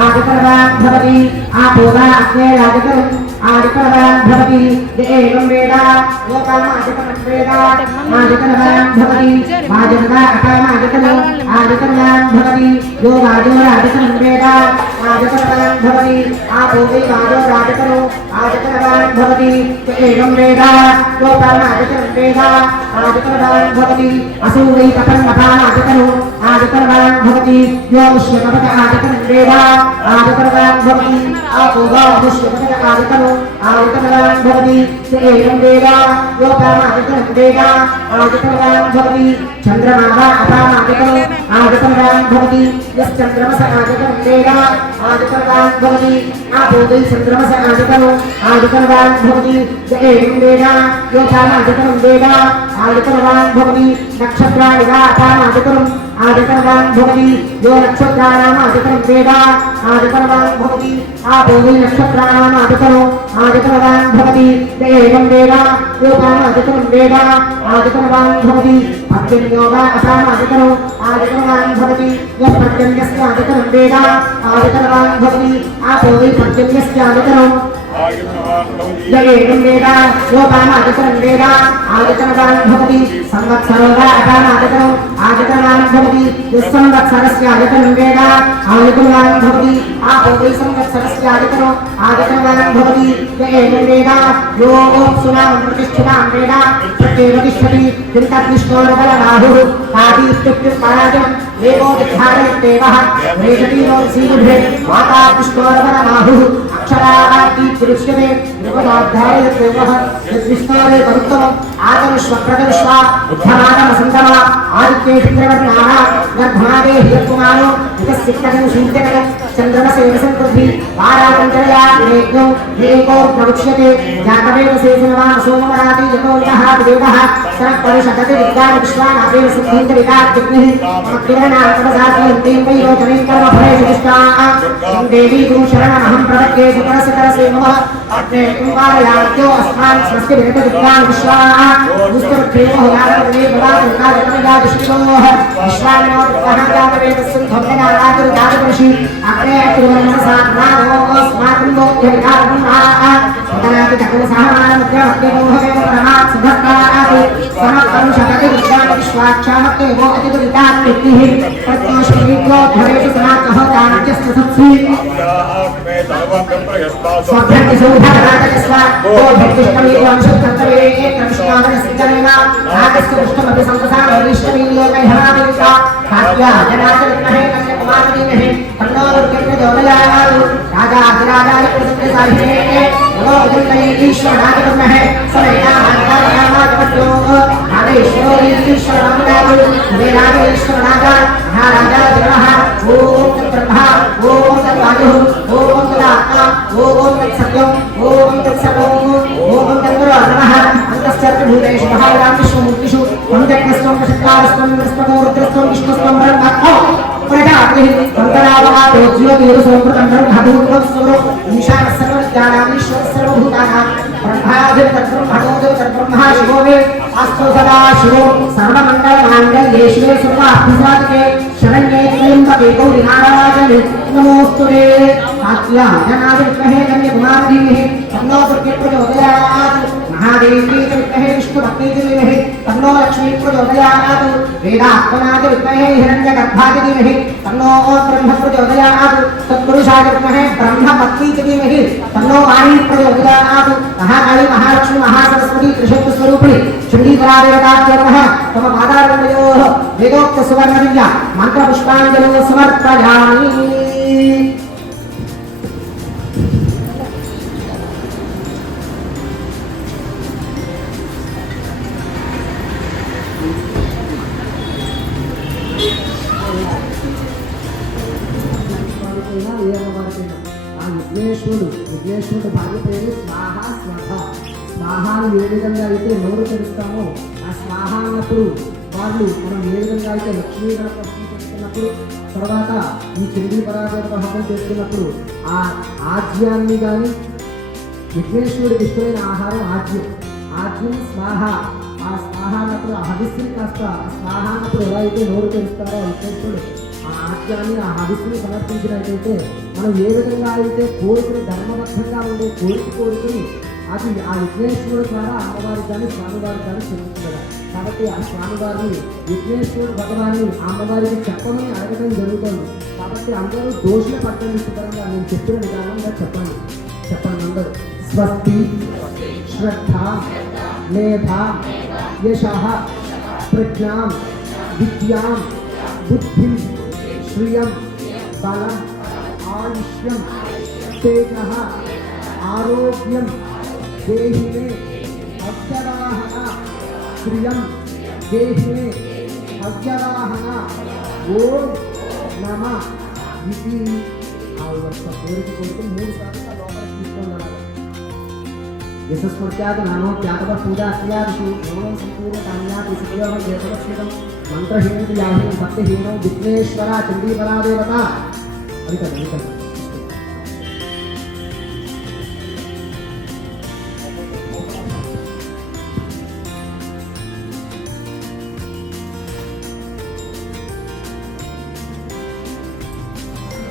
आदिकरवान् भवति आपोवा अग्निरादिकरम् आदिकरवान् भवति एवं वेद योगानादिकं वेद आदिकरवान् भवति आदिकरवा अपामादिकरो आदिकरवान् भवति योगादिकं वेद आदिकरवान् भवति आपोवे वादोरादिकरो आदिकरवान् भवति एवं वेद योगानादिकं वेद आदिकरवान् भवति असुवै तपन्नपानादिकरो आदिकरवान् भवति योगश्यकपद आदिकं वेद आदिकरवान् भवति आपोवा विश्वकपद आदिकरो आदिकरवान् भवति एवं वेद योगानादिकं वेद आदिकरवान् भवति चन्द्रमावा अपानादिकरो आदिकरवान् भवति यश्चन्द्रमस आदिकं वेद आदिकरवान् भवति आपोवै चन्द्रमस आदिकरो आदिकरवान् भवति एवं वेद योगानादिकं वेद आदिकरवान् भवति नक्षत्राणि वा अपानादिकरम् आदिकरवान् भवति यो नक्षत्राणाम् आदिकरं वेद आदिकरवान् भवति आपोवै नक्षत्राणाम् आदिकरो आदिकरवान् भवति एवं वेद योगानादिकं वेद आदिकरवान् भवति पर्जन्यो वा अपानादिकरो आदिकरवान् भवति यः पर्जन्यस्य आदिकरं वेद आदिकरवान् भवति आपोवै पर्जन्यस्य आदिकरो एवं वेद योगानादिकं वेद आदिकरवान् भवति संवत्सरो वा अपानादिकरो आदिकरवान् भवति यस्संवत्सरस्य आदिकं वेद आदिकरवान् भवति आपोवै संवत्सरस्य आदिकरो आदिकरवान् भवति एवं वेद यो सुनां प्रतिष्ठितां वेद प्रत्येकतिष्ठति चिन्ताग्निष्ठोरबलराहुः आदित्युत्पराजम् एवो विद्धारयत्येवः वेदतीरो सीरुभे माता कृष्णोरबलराहुः अक्षरादि दृश्यते योगदाधारयत्येवः यद्विष्णोरे करुत्तमम् आदर्श्वप्रदर्श्व उद्धमानमसन्तमा आदित्ये चन्द्रवर्णाः गर्भादे हियकुमारो विकसिक्तकं शूद्यकं चन्द्रमसे वसन्तुभिः वारावन्तरया विनेज्ञो विवेको प्रवक्ष्यते जातवेव सेसनवा सोमराति यतोऽन्तः देवः सरः परिषदति विद्यान् विश्वानादेव सिद्धिं च विकाग्निः मत्किरणान्तरसातीयन्तीं वै रोचनीं कर्मफलेषु निष्ठाः देवी गुरुशरणमहं प्रपद्ये सुतरसतरसे नमः अग्ने कुम्भारयाद्यो अस्मान् स्वस्य विगतविद्वान् विश्वाः दुष्टवृद्धेवो यादवदे भवातुकादकमयादिशिरोः विश्वामिनो विद्वाहाजातवेदस्सुन्धोम्यनारातुर्जातवर्षि अग्ने कुर्वन्नसाग्नादो अस्माकं गोप्यविकारपुण्णाः तदापि तकुलसहमानमुद्रवद्योहेव परमात् सुभक्ताः समकरुषकति विद्वान् विश्वाक्षामक्तेवो अतिदुरितात् वृत्तिः प्रत्योष्मीत्यो भवेषु समात्मः तानत्यस्तसत्सि स्वभ्यन्ति सौभाराजस्वा ओ भक्तिष्टमीयो अंशुत्तवे एककृष्णादनसिद्धमेव आगस्य कृष्णमपि संप्रसारविष्टमीयो कैहनादिका कात्या जनाचरित्महे कन्याकुमारीमहे तन्नोरुर्गेन्द्रजोदयालु राजाधिराजाय प्रसन्नसाधिने नमो दुर्गये ईश्वरादिब्रह्महे समयामानकामाजपत्यो आदेश्वरो ईश्वरामदालु वेदादेश्वरनागा महाराजा देवः ओम तत्ब्रह्मा ओम ఓంకారస్వం విష్ణుస్వం రుద్రస్వం విష్ణుస్వం బ్రహ్మస్వం ప్రజాపతిః సంతరావహారోజ్యోతిర్ సోమృతండం ధాతుత్వస్వరో ఈశాన సర్వజ్ఞానాం ఈశ్వర సర్వభూతానాం బ్రహ్మాదిర్ తద్బ్రహ్మణోదిర్ తద్బ్రహ్మ శివో మే అస్తు సదా శివో సర్వమంగళ మాంగళ్యే శివే సర్వార్థసాధకే శరణ్యే త్ర్యంబకే గౌరీ నారాయణే నమోస్తుతే సాత్యాయనాది విద్మహే కన్యకుమారీమహే తన్నో దుర్గే ప్రచోదయాత్ महादेवी विद्महे विष्णुभक्ति धीमहि तन्नो लक्ष्मी प्रचोदयात् वेदात्मनाय विद्महे हिरण्यगर्भाय धीमहि तन्नो ब्रह्म प्रचोदयात् तत्पुरुषाय विद्महे ब्रह्मभक्ति धीमहि तन्नो वाणी प्रचोदयात् महाकाली महालक्ष्मी महासरस्वती त्रिशक्तिस्वरूपिणी चण्डीपरादेवताभ्यो नमः तम पादारविन्दयोः वेदोक्त सुवर्णदिव्या मन्त्रपुष्पाञ्जलिं समर्पयामि విఘ్నేశ్వరుడు భార్య పేరు స్వాహ స్వధ. స్వాహాన్ని ఏ విధంగా అయితే నోరు తెరుస్తామో ఆ స్వాహ అన్నప్పుడు వాళ్ళు మనం ఏ విధంగా అయితే లక్ష్మీ గణపతి చేస్తున్నప్పుడు తర్వాత ఈ చండీ పరాదేవత హోమం చేస్తున్నప్పుడు ఆ ఆజ్యాన్ని కానీ విఘ్నేశ్వరుడికి ఇష్టమైన ఆహారం ఆజ్యం స్వాహ. ఆ స్వాహ అన్నప్పుడు ఆ హవిస్సుని కాస్త స్వాహ అన్నప్పుడు ఎలా అయితే నోరు తెరుస్తారో విఘ్నేశ్వరుడు ఆ ఆజ్యాన్ని ఆ హవిస్సుని సమర్పించినట్లయితే మనం ఏ విధంగా అయితే కోరికని ధర్మబద్ధంగా ఉండే కోరుకుని అది ఆ విఘ్నేశ్వరుడు ద్వారా అమ్మవారికి కానీ స్వామివారికి కానీ చెందుతుంది. కాబట్టి ఆ స్వామివారిని విఘ్నేశ్వరుడు భగవాన్ని అమ్మవారికి చెప్పమని అడగడం జరుగుతుంది. కాబట్టి అందరూ దోషుల పట్టణ శుభ్రంగా నేను చెప్పిన విధానంగా చెప్పండి అందరూ. స్వస్తి శ్రద్ధ మేధ యశః ప్రజ్ఞాం విద్యాం బుద్ధిం శ్రియం బలం ఆయుష్యం తేజః ఆరోగ్యం దేహి మే అవ్యవాహన శ్రియం దేహి మే అవ్యవాహన ఓం నమః ఇది ఆ యొక్క కోరిక 3 సార్లు లోపలికి తీసుకోవాలి. यशस्मृत्याद नानो त्यागव पूजा क्रियादिषु नमः संपूर्ण काम्यात् सुखयोः देवलक्ष्मीं मंत्रहीनं याहिं भक्तिहीनं विघ्नेश्वरा चण्डीपरा देवता अरिकत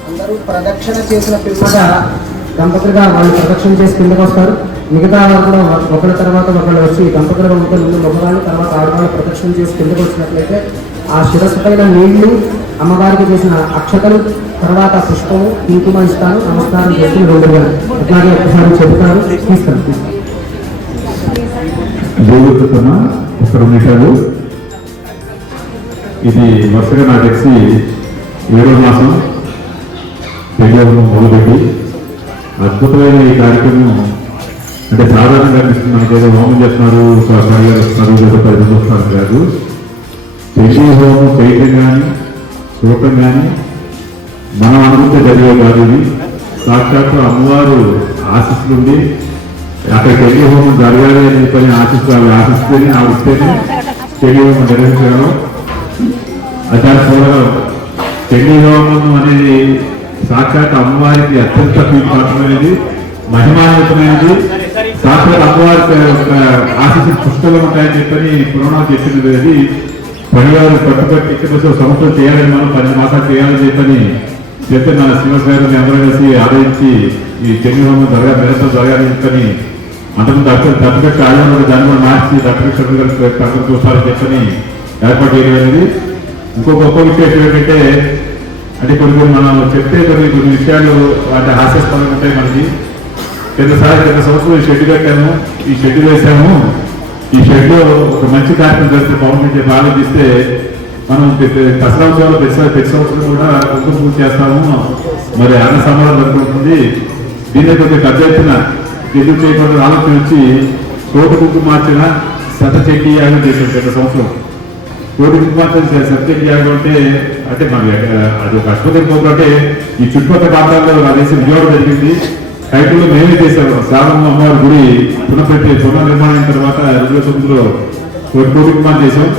అందరూ ప్రదక్షిణ చేసిన పిమ్మట దంపతులుగా వాళ్ళు ప్రదక్షిణ చేసి కిందకు వస్తారు. మిగతా వాళ్ళు ఒకరి తర్వాత ఒకళ్ళు వచ్చి దంపతులుగా ఉంటే ముందు మగవాళ్ళు తర్వాత ఆడవాళ్ళు ప్రదక్షిణ చేసి కిందకు వచ్చినట్లయితే ఆ శిరస్సు పైన నీళ్లు అమ్మవారికి చేసిన అక్షతలు తర్వాత పుష్పము కుంకుమ ఇస్తాను నమస్కారం చేసి 2 గారు అట్లాగే ఒకసారి చెబుతారు తీసుకుంటారు. ఇది వరుసగా నాకు తెలిసి 7వ మాసం మొదలుపెట్టి అద్భుతమైన ఈ కార్యక్రమం అంటే సాధారణంగా అనిపిస్తుంది. మనకి ఏదో హోమం చేస్తున్నారు పడిగారు వస్తున్నారు లేదా 10 మంది వస్తున్నారు కాదు. చండీ హోమం చేయటం కానీ చూడటం కానీ మనం అనుకుంటే జరిగే కాదు. ఇది సాక్షాత్తు అమ్మవారు ఆశిస్తుండి అక్కడ చండీ హోమం జరగాలి అని చెప్పని ఆశిస్తేనే ఆవిస్తేనే చండీ హోమం నిర్వహించగలం. అది చూడగలం. చండీ హోమం అనేది సాక్షాత్ అమ్మవారికి అత్యంత ప్రీతిపాత్రమైనది, మహిమాన్వితమైనది. సాక్షాత్ అమ్మవారికి ఆశీస్సులు పుష్కలు ఉంటాయని చెప్పని పురాణాలు చెప్పింది. అది పనివారు పట్టుబట్టి ఇక్కడ సంవత్సరం చేయాలని మనం 10 మాసాలు చేయాలని చెప్పని చెప్తే మన శ్రీనివాసరావు అందరూ కలిసి ఆదరించి ఈ చండీ హోమం నిరంతరం జరగాలని చెప్పని అంతకుముందు దత్తపెట్టి ఆడవాళ్ళు దాన్ని కూడా మార్చి దత్తపెట్టి కలిసి చూస్తారని చెప్పని ఏర్పాటు చేయగలిగింది. ఇంకో గొప్ప విశేషం ఏంటంటే అంటే కొన్ని మనం చెప్తే కొన్ని విషయాలు వాటి హాస్యాస్పదంగా ఉంటాయి. మనకి గత సంవత్సరం ఈ షెడ్ కట్టాము, ఈ షెడ్ వేసాము. ఈ షెడ్లో ఒక మంచి కార్యక్రమం చేస్తే బాగుంటుంది చెప్పి ఆలోచిస్తే మనం దసరా ఉత్సవాలు ప్రతి సంవత్సరం కూడా కుంకుమ పూజ చేస్తాము. మరి అన్న సమాధానం జరుగుతుంది. దీన్ని కొద్దిగా పెద్ద ఎత్తున ఎదురు చేయకుండా ఆలోచన వచ్చి కోటి కుంకుమ మార్చిన శత చెట్టి యాగం చేశాం గత సంవత్సరం. కోటి కుంకుమార్చన సబ్జెక్ట్ చేయాలంటే అంటే మనం అది ఒక ఆసుపత్రి పోతుంటే ఈ చుట్టుపక్కల ప్రాంతాల్లో అదేసి విజయవాడ జరిగింది. కైకుల్లో మేమే చేశాము. శ్రావణ అమ్మవారి గుడి పునర్నిర్మాణం అయిన తర్వాత 2009లో కోటి కుంకుమార్ చేసాం.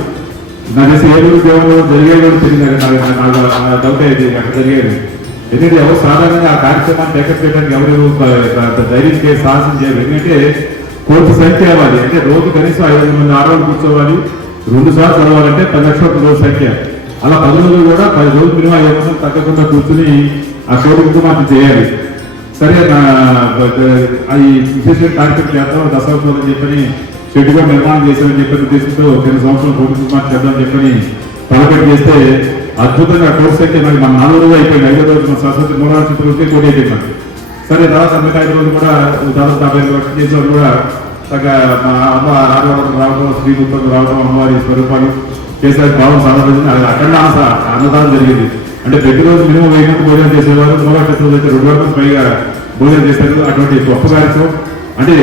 నాకు తెలిసి ఏలూరు దేవంలో జరిగేది కూడా తెలియదు. నాకు డౌట్ అయ్యేది అక్కడ జరిగేది. ఎందుకంటే ఎవరు సాధారణంగా ఆ కార్యక్రమాన్ని టేకప్ చేయడానికి ఎవరు ధైర్యం చేసి సాహసం చేయాలి. ఎందుకంటే కోర్టు సంఖ్య అవ్వాలి అంటే రోజు కనీసం 500 మంది ఆడవాళ్ళు కూర్చోవాలి, 2 సార్లు చదవాలంటే 10 లక్షల రోజు సంఖ్య. అలా 10 రోజులు కూడా 10 రోజులు మినిమం 5 మంది తగ్గకుండా కూర్చుని ఆ కోర్టు కుటుంబాన్ని చేయాలి. సరే అది విశేష కార్యక్రమం చేద్దాం దశాబ్దం అని చెప్పని షెడ్యూగా నిర్మాణం చేశామని చెప్పిన ఉద్దేశంతో 2 సంవత్సరాలు కోర్టు కుటుంబాన్ని చేద్దాం చెప్పని తలపెట్టి చేస్తే అద్భుతంగా కోర్టు సంఖ్య మరి మన 4 రోజులు అయిపోయింది. 5వ రోజు మన సరస్వతి మూడవ చిత్రం కోటి అయిపోయింది. సరే తర్వాత 5 రోజులు కూడా దాదాపు 50 లక్షలు చేసేవాళ్ళు కూడా తగ్గ మా అమ్మ ఆడవాళ్ళం రావడం, శ్రీముఖం రావడం, అమ్మవారి స్వరూపాలు చేసే భావం సాధారణ అక్కడ అన్నదానం జరిగింది. అంటే ప్రతిరోజు మినిమం 1000 మంది భోజనం చేసేవారు. మూడవ చిత్రం అయితే 2 మంది పైగా భోజనం చేశారు. అటువంటి గొప్ప కార్యక్రమం అంటే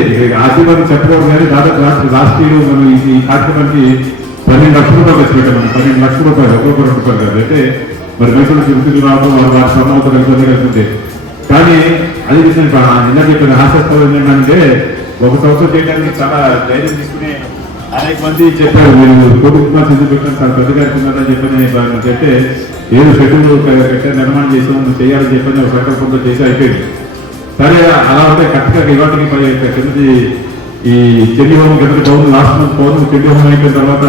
ఆశీర్వాదం చెప్పడం కానీ దాదాపు లాస్ట్ ఇయర్ మనం ఈ కార్యక్రమానికి 12 లక్షల రూపాయలు ఖర్చు పెట్టాం. 12 లక్షల రూపాయలు, ఒక్కొక్క 2 రూపాయలు కాదు. అంటే మరి మైసూరు తిరుపతికి రావడం వారి సమూహం కలిసి కానీ అది నిన్న చెప్పిన హాస్యాస్పదం ఏంటంటే 1 సంవత్సరం చేయడానికి చాలా ధైర్యం తీసుకుని అనేక మంది చెప్పారు మీరు కోటి కుమార్ సింధు పెట్టాను చాలా పెద్ద కార్యక్రమాలని చెప్పని చెప్తే ఏదో షెడ్యూల్ కట్టే నిర్మాణం చేసాం చేయాలని చెప్పని ఒక సంకల్పంతో చేసి అయిపోయింది. సరే అలా ఉంటే కరెక్ట్గా ఇవాటికి కిందది ఈ చెల్లి హోమం కిందకి లాస్ట్ మంత్ పౌర్ణమి చెల్లి హోమం అయిపోయిన తర్వాత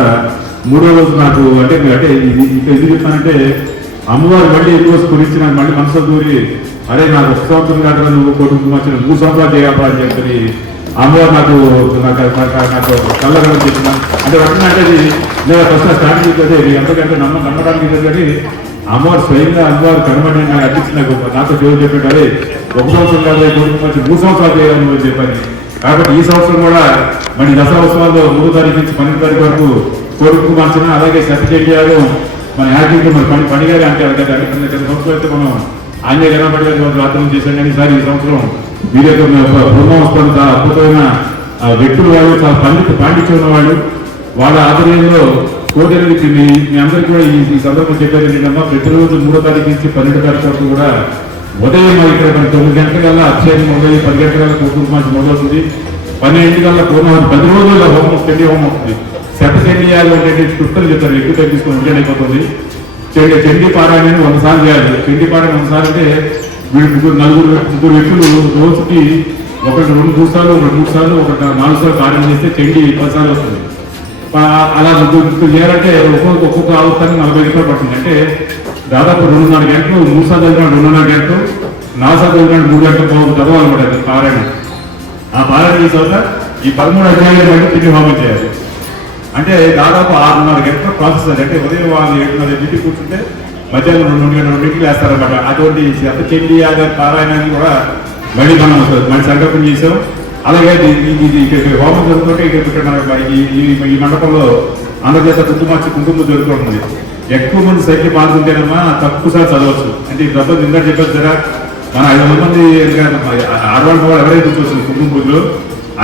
3వ రోజు నాకు అంటే ఎందుకు చెప్తానంటే అమ్మవారు మళ్ళీ ఎక్కువ గురించి నాకు మళ్ళీ మనసులో దూరి అరే నాకు 1 సంవత్సరం కాదు నువ్వు కోటి కుమార్ 3 సంవత్సరాలు చేయాలా అని చెప్పి అమ్మవారు నాకు కళ్ళగడం చెప్పినాను. అంటే వెంటనే అంటే నేను ఫస్ట్ స్టార్టింగ్ చేసేది ఎంతకంటే నమ్మడానికి కానీ అమ్మవారు స్వయంగా అమ్మవారు కనబడి నాకు అనిపించిన నాతో దేవుడు చెప్పాడు అదే 1 సంవత్సరం కాదు కోటి కుమార్ 3 సంవత్సరాలు చేయాలని చెప్పని. కాబట్టి ఈ సంవత్సరం కూడా మరి దసరా ఉత్సవాల్లో 3వ తారీఖు నుంచి 12వ తారీఖు వరకు కోటి కుమార్చన అలాగే సత్యచేయాలు మన యాక్టివిటీ మరి పనిగానే అంటే గత సంవత్సరం అయితే మనం ఆంజనేయ గణపతి గారి రాత్రం చేశాం. కానీ ఈసారి ఈ సంవత్సరం వీరి యొక్క బృందం చాలా అద్భుతమైన వ్యక్తులు వాళ్ళు చాలా పాండిత్యం ఉన్న వాళ్ళు వాళ్ళ ఆధ్వర్యంలో కోటి అనేది మీ అందరికీ కూడా ఈ సందర్భం చెప్పేది ఏంటంటే ప్రతిరోజు 3వ తారీఖు నుంచి 12వ తారీఖు వరకు కూడా ఉదయం ఇక్కడ 9 గంటలకల్లా అక్షయం మొదలై 10 గంటలకల్లా కోటి మంచి మొదలవుతుంది. 12 గంటల పూర్వం 10 రోజుల్లో హోమం చెండి హోమం అవుతుంది. శత చెండియాలు అంటే చుట్టలు చెప్తారు ఎక్కువ తగ్గించుకొని ఉంటే అయిపోతుంది. చెండి పారాయణ 100 సార్లు చేయాలి. చెండి పారాయణ 100 సార్లు అంటే ముగ్గురు వ్యక్తులు రోజుకి ఒకటి 2 సార్లు, ఒక 3 సార్లు, ఒక 4 సార్లు పారాయణ చేస్తే చెండి 10 సార్లు వస్తుంది. అలా ముగ్గురు చేయాలంటే ఒక్కొక్క ఆవుతానికి 40 రూపాయలు పడుతుంది. అంటే దాదాపు 2.5 గంటలు 3 సార్లు చదివిన 2.5 గంటలు, 4 సార్లు చదివిన 3 గంటలు చదవాలన్నమాట పారాయణ. ఆ పారాయణ చేసిన తర్వాత ఈ 13 అధ్యాయాలు బట్టి తిరిగి హోమం చేయాలి. అంటే దాదాపు 6.5 గంటల ప్రాసెస్. అంటే ఉదయం వాళ్ళు 7:30 కూర్చుంటే మధ్యాహ్నం 2 వేస్తారన్నమాట. అటువంటి శత చెండి పారాయణాన్ని కూడా మళ్ళీ మనం సంకల్పం చేసాం. అలాగే ఇక్కడ హోమం జరుగుతుంటే ఇక్కడ ఈ మండపంలో అందరిచేత కుంకుమ జరుగుతుంది. ఎక్కువ మంది సంఖ్య పాల్గొంటేనమ్మా తక్కువసారి చదవచ్చు. అంటే ఈ డబ్బు నిందా చెప్పచ్చు కదా మనం 500 మంది ఆడవాళ్ళ కూడా ఎవరైతే కూర్చోవచ్చు కుంకుమ పూజలో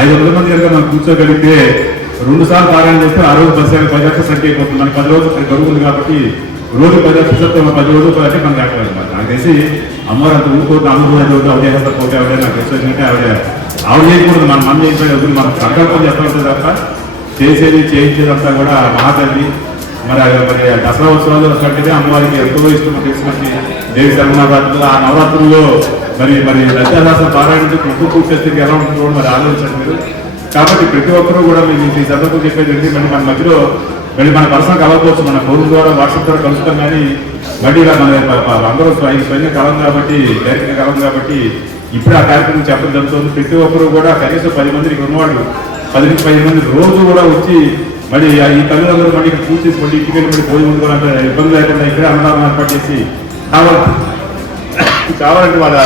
500 మంది కనుక మనం కూర్చోగలిగితే 2 సార్లు పారాయణ చేస్తే ఆ రోజు 10 లక్షల సంఖ్య అయిపోతుంది. మనకి 10 రోజులు గడువు ఉంది కాబట్టి రోజు 10 లక్షలు 10 రోజులు అంటే మనం రాకలేదన్నమాట. నాకు తెలిసి అమ్మవారు అంత ఊరుకోవద్దు అమ్మవారు అవదే అవదే నాకు తెలిసిందంటే ఆవిడ చేయకూడదు. మనం చేయించే మనం సంకల్పం చేస్తూ ఉంటుంది తప్ప చేయించేదంతా కూడా మహాతల్లి. మరి దసరా ఉత్సవాలు కంటే అమ్మవారికి ఎంతో ఇష్టం తెలిసినట్టు దేవి శర్మనవరాత్రులు ఆ నవరాత్రుల్లో మరి లలితాదాస పారాయణ కుంకుమ పూజ చేస్తే ఎలా ఉంటుందో మరి ఆలోచించండి మీరు. కాబట్టి ప్రతి ఒక్కరూ కూడా మీరు ఈ సందర్భం చెప్పేది మళ్ళీ మన మధ్యలో మళ్ళీ మన పర్సనల్ కలవచ్చు, మన ఫోన్ ద్వారా వాట్సాప్ ద్వారా కలుస్తాం. కానీ మళ్ళీ ఇలా మన అందరూ స్వయంగా కలం కాబట్టి డైరెక్ట్గా కలం కాబట్టి ఇప్పుడు ఆ కార్యక్రమం చెప్పడం జరుగుతుంది. ప్రతి ఒక్కరు కూడా కనీసం 10 మంది ఇక్కడ ఉన్నవాళ్ళు 10 నుంచి 15 మంది రోజు కూడా వచ్చి మళ్ళీ ఈ తల్లిదండ్రులు మళ్ళీ పూజ చేసి మళ్ళీ ఇంటికి వెళ్ళి మళ్ళీ భోజనం కూడా ఇబ్బంది లేకుండా ఇక్కడే అన్నదానం ఏర్పాటు చేసి కావాలంటే వాళ్ళ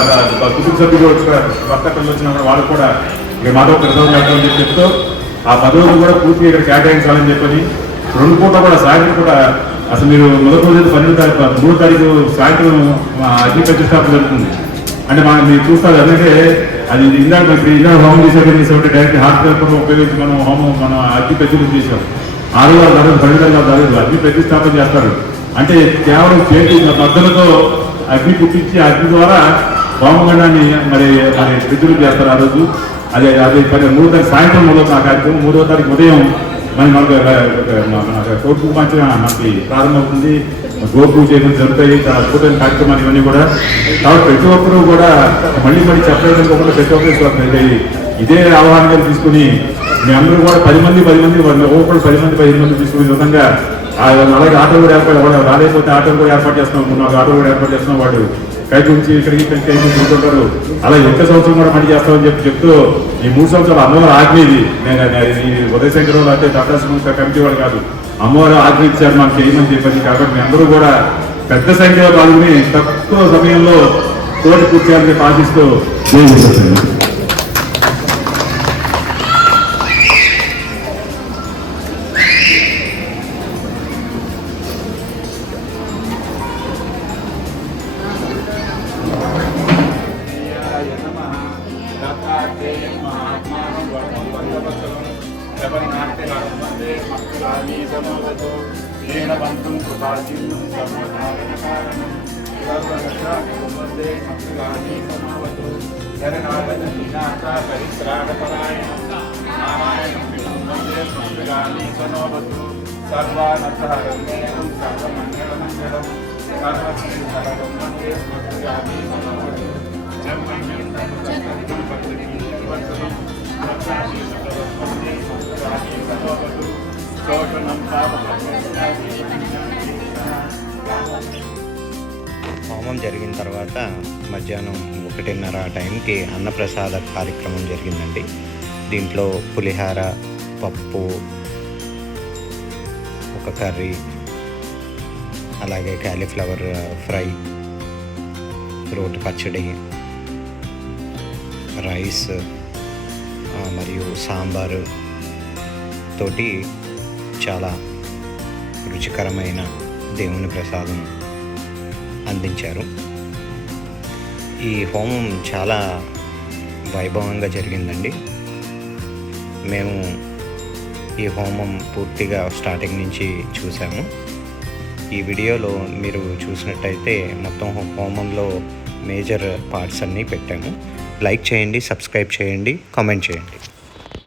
కుటుంబ సభ్యులు వచ్చిన భర్త పిల్లలు వచ్చిన వాళ్ళు కూడా ఇక్కడ మాతో ఒక రిజర్వ్ చేస్తామని చెప్పి చెప్తూ ఆ 10 రోజులు కూడా పూర్తిగా ఇక్కడ కేటాయించాలని చెప్పని 2 పూట కూడా సాయంత్రం కూడా అసలు మీరు మొదటి రోజు 3వ తారీఖు సాయంత్రం అగ్ని ప్రతిష్టాపన జరుగుతుంది. అంటే మీరు చూస్తారు ఎందుకంటే అది ఇందాక హోమం చేసేటప్పుడు డైరెక్ట్ హాస్పిటల్ కూడా ఉపయోగించి మనం అగ్ని ప్రతిష్ఠ చేసాం. 6 వారు జరగదు 12 వారు జరగదు అగ్ని ప్రతిష్టాపన చేస్తారు. అంటే కేవలం చేతి బద్దలతో అగ్ని పుట్టించి అగ్ని ద్వారా హోమగండాన్ని మరి ప్రతిష్ఠ చేస్తారు. ఆ రోజు అదే 3వ తారీఖు సాయంత్రం మొదలు ఆ కార్యక్రమం. 3వ తారీఖు ఉదయం మనకు కోర్టు మంచి మనకి ప్రారంభమవుతుంది, గోపూజ చేయడం జరుగుతాయి, అద్భుతమైన కార్యక్రమాలు ఇవన్నీ కూడా. కాబట్టి ప్రతి ఒక్కరూ కూడా మళ్ళీ చెప్పడం కాకుండా ప్రతి ఒక్కరు ఇదే ఆహ్వానంగా తీసుకుని మీ అందరూ కూడా 10 మంది ఒక్కొక్కరు 10 మంది తీసుకునే విధంగా అలాగే ఆటో కూడా ఏర్పాటు రాలేకపోతే ఆటోలు కూడా ఏర్పాటు చేస్తున్నాం. 3-4 ఆటోలు కూడా ఏర్పాటు చేస్తున్నాం. వాడు కైకి నుంచి ఇక్కడికి తిరుగుతుంటారు. అలా ఎంత సంవత్సరం కూడా పని చేస్తామని చెప్తూ ఈ 3 సంవత్సరాలు అమ్మవారు ఆజ్ఞ ఇది. నేను ఉదయశంకర్ అంటే టాటా కమిటీ వాడు కాదు, అమ్మవారు ఆజ్ఞ ఇచ్చారు మాకు చేయమని చెప్పి. కాబట్టి మీ అందరూ కూడా పెద్ద సంఖ్యలో పాల్గొని తక్కువ సమయంలో తోటి పూర్తి చేయాలని ఆశిస్తూ హోమం జరిగిన తర్వాత మధ్యాహ్నం 1:30 టైంకి అన్నప్రసాద కార్యక్రమం జరిగిందండి. దీంట్లో పులిహార, పప్పు, ఒక కర్రీ, అలాగే క్యాలీఫ్లవర్ ఫ్రై, రోటి పచ్చడి, రైస్ మరియు సాంబారు తోటి చాలా రుచికరమైన దేవుని ప్రసాదం అందించారు. ఈ హోమం చాలా వైభవంగా జరిగిందండి. మేము ఈ హోమం పూర్తిగా స్టార్టింగ్ నుంచి చూసాము. ఈ వీడియోలో మీరు చూసినట్టయితే మొత్తం హోమంలో మేజర్ పార్ట్స్ అన్నీ పెట్టాము. లైక్ చేయండి, సబ్స్క్రైబ్ చేయండి, కామెంట్ చేయండి.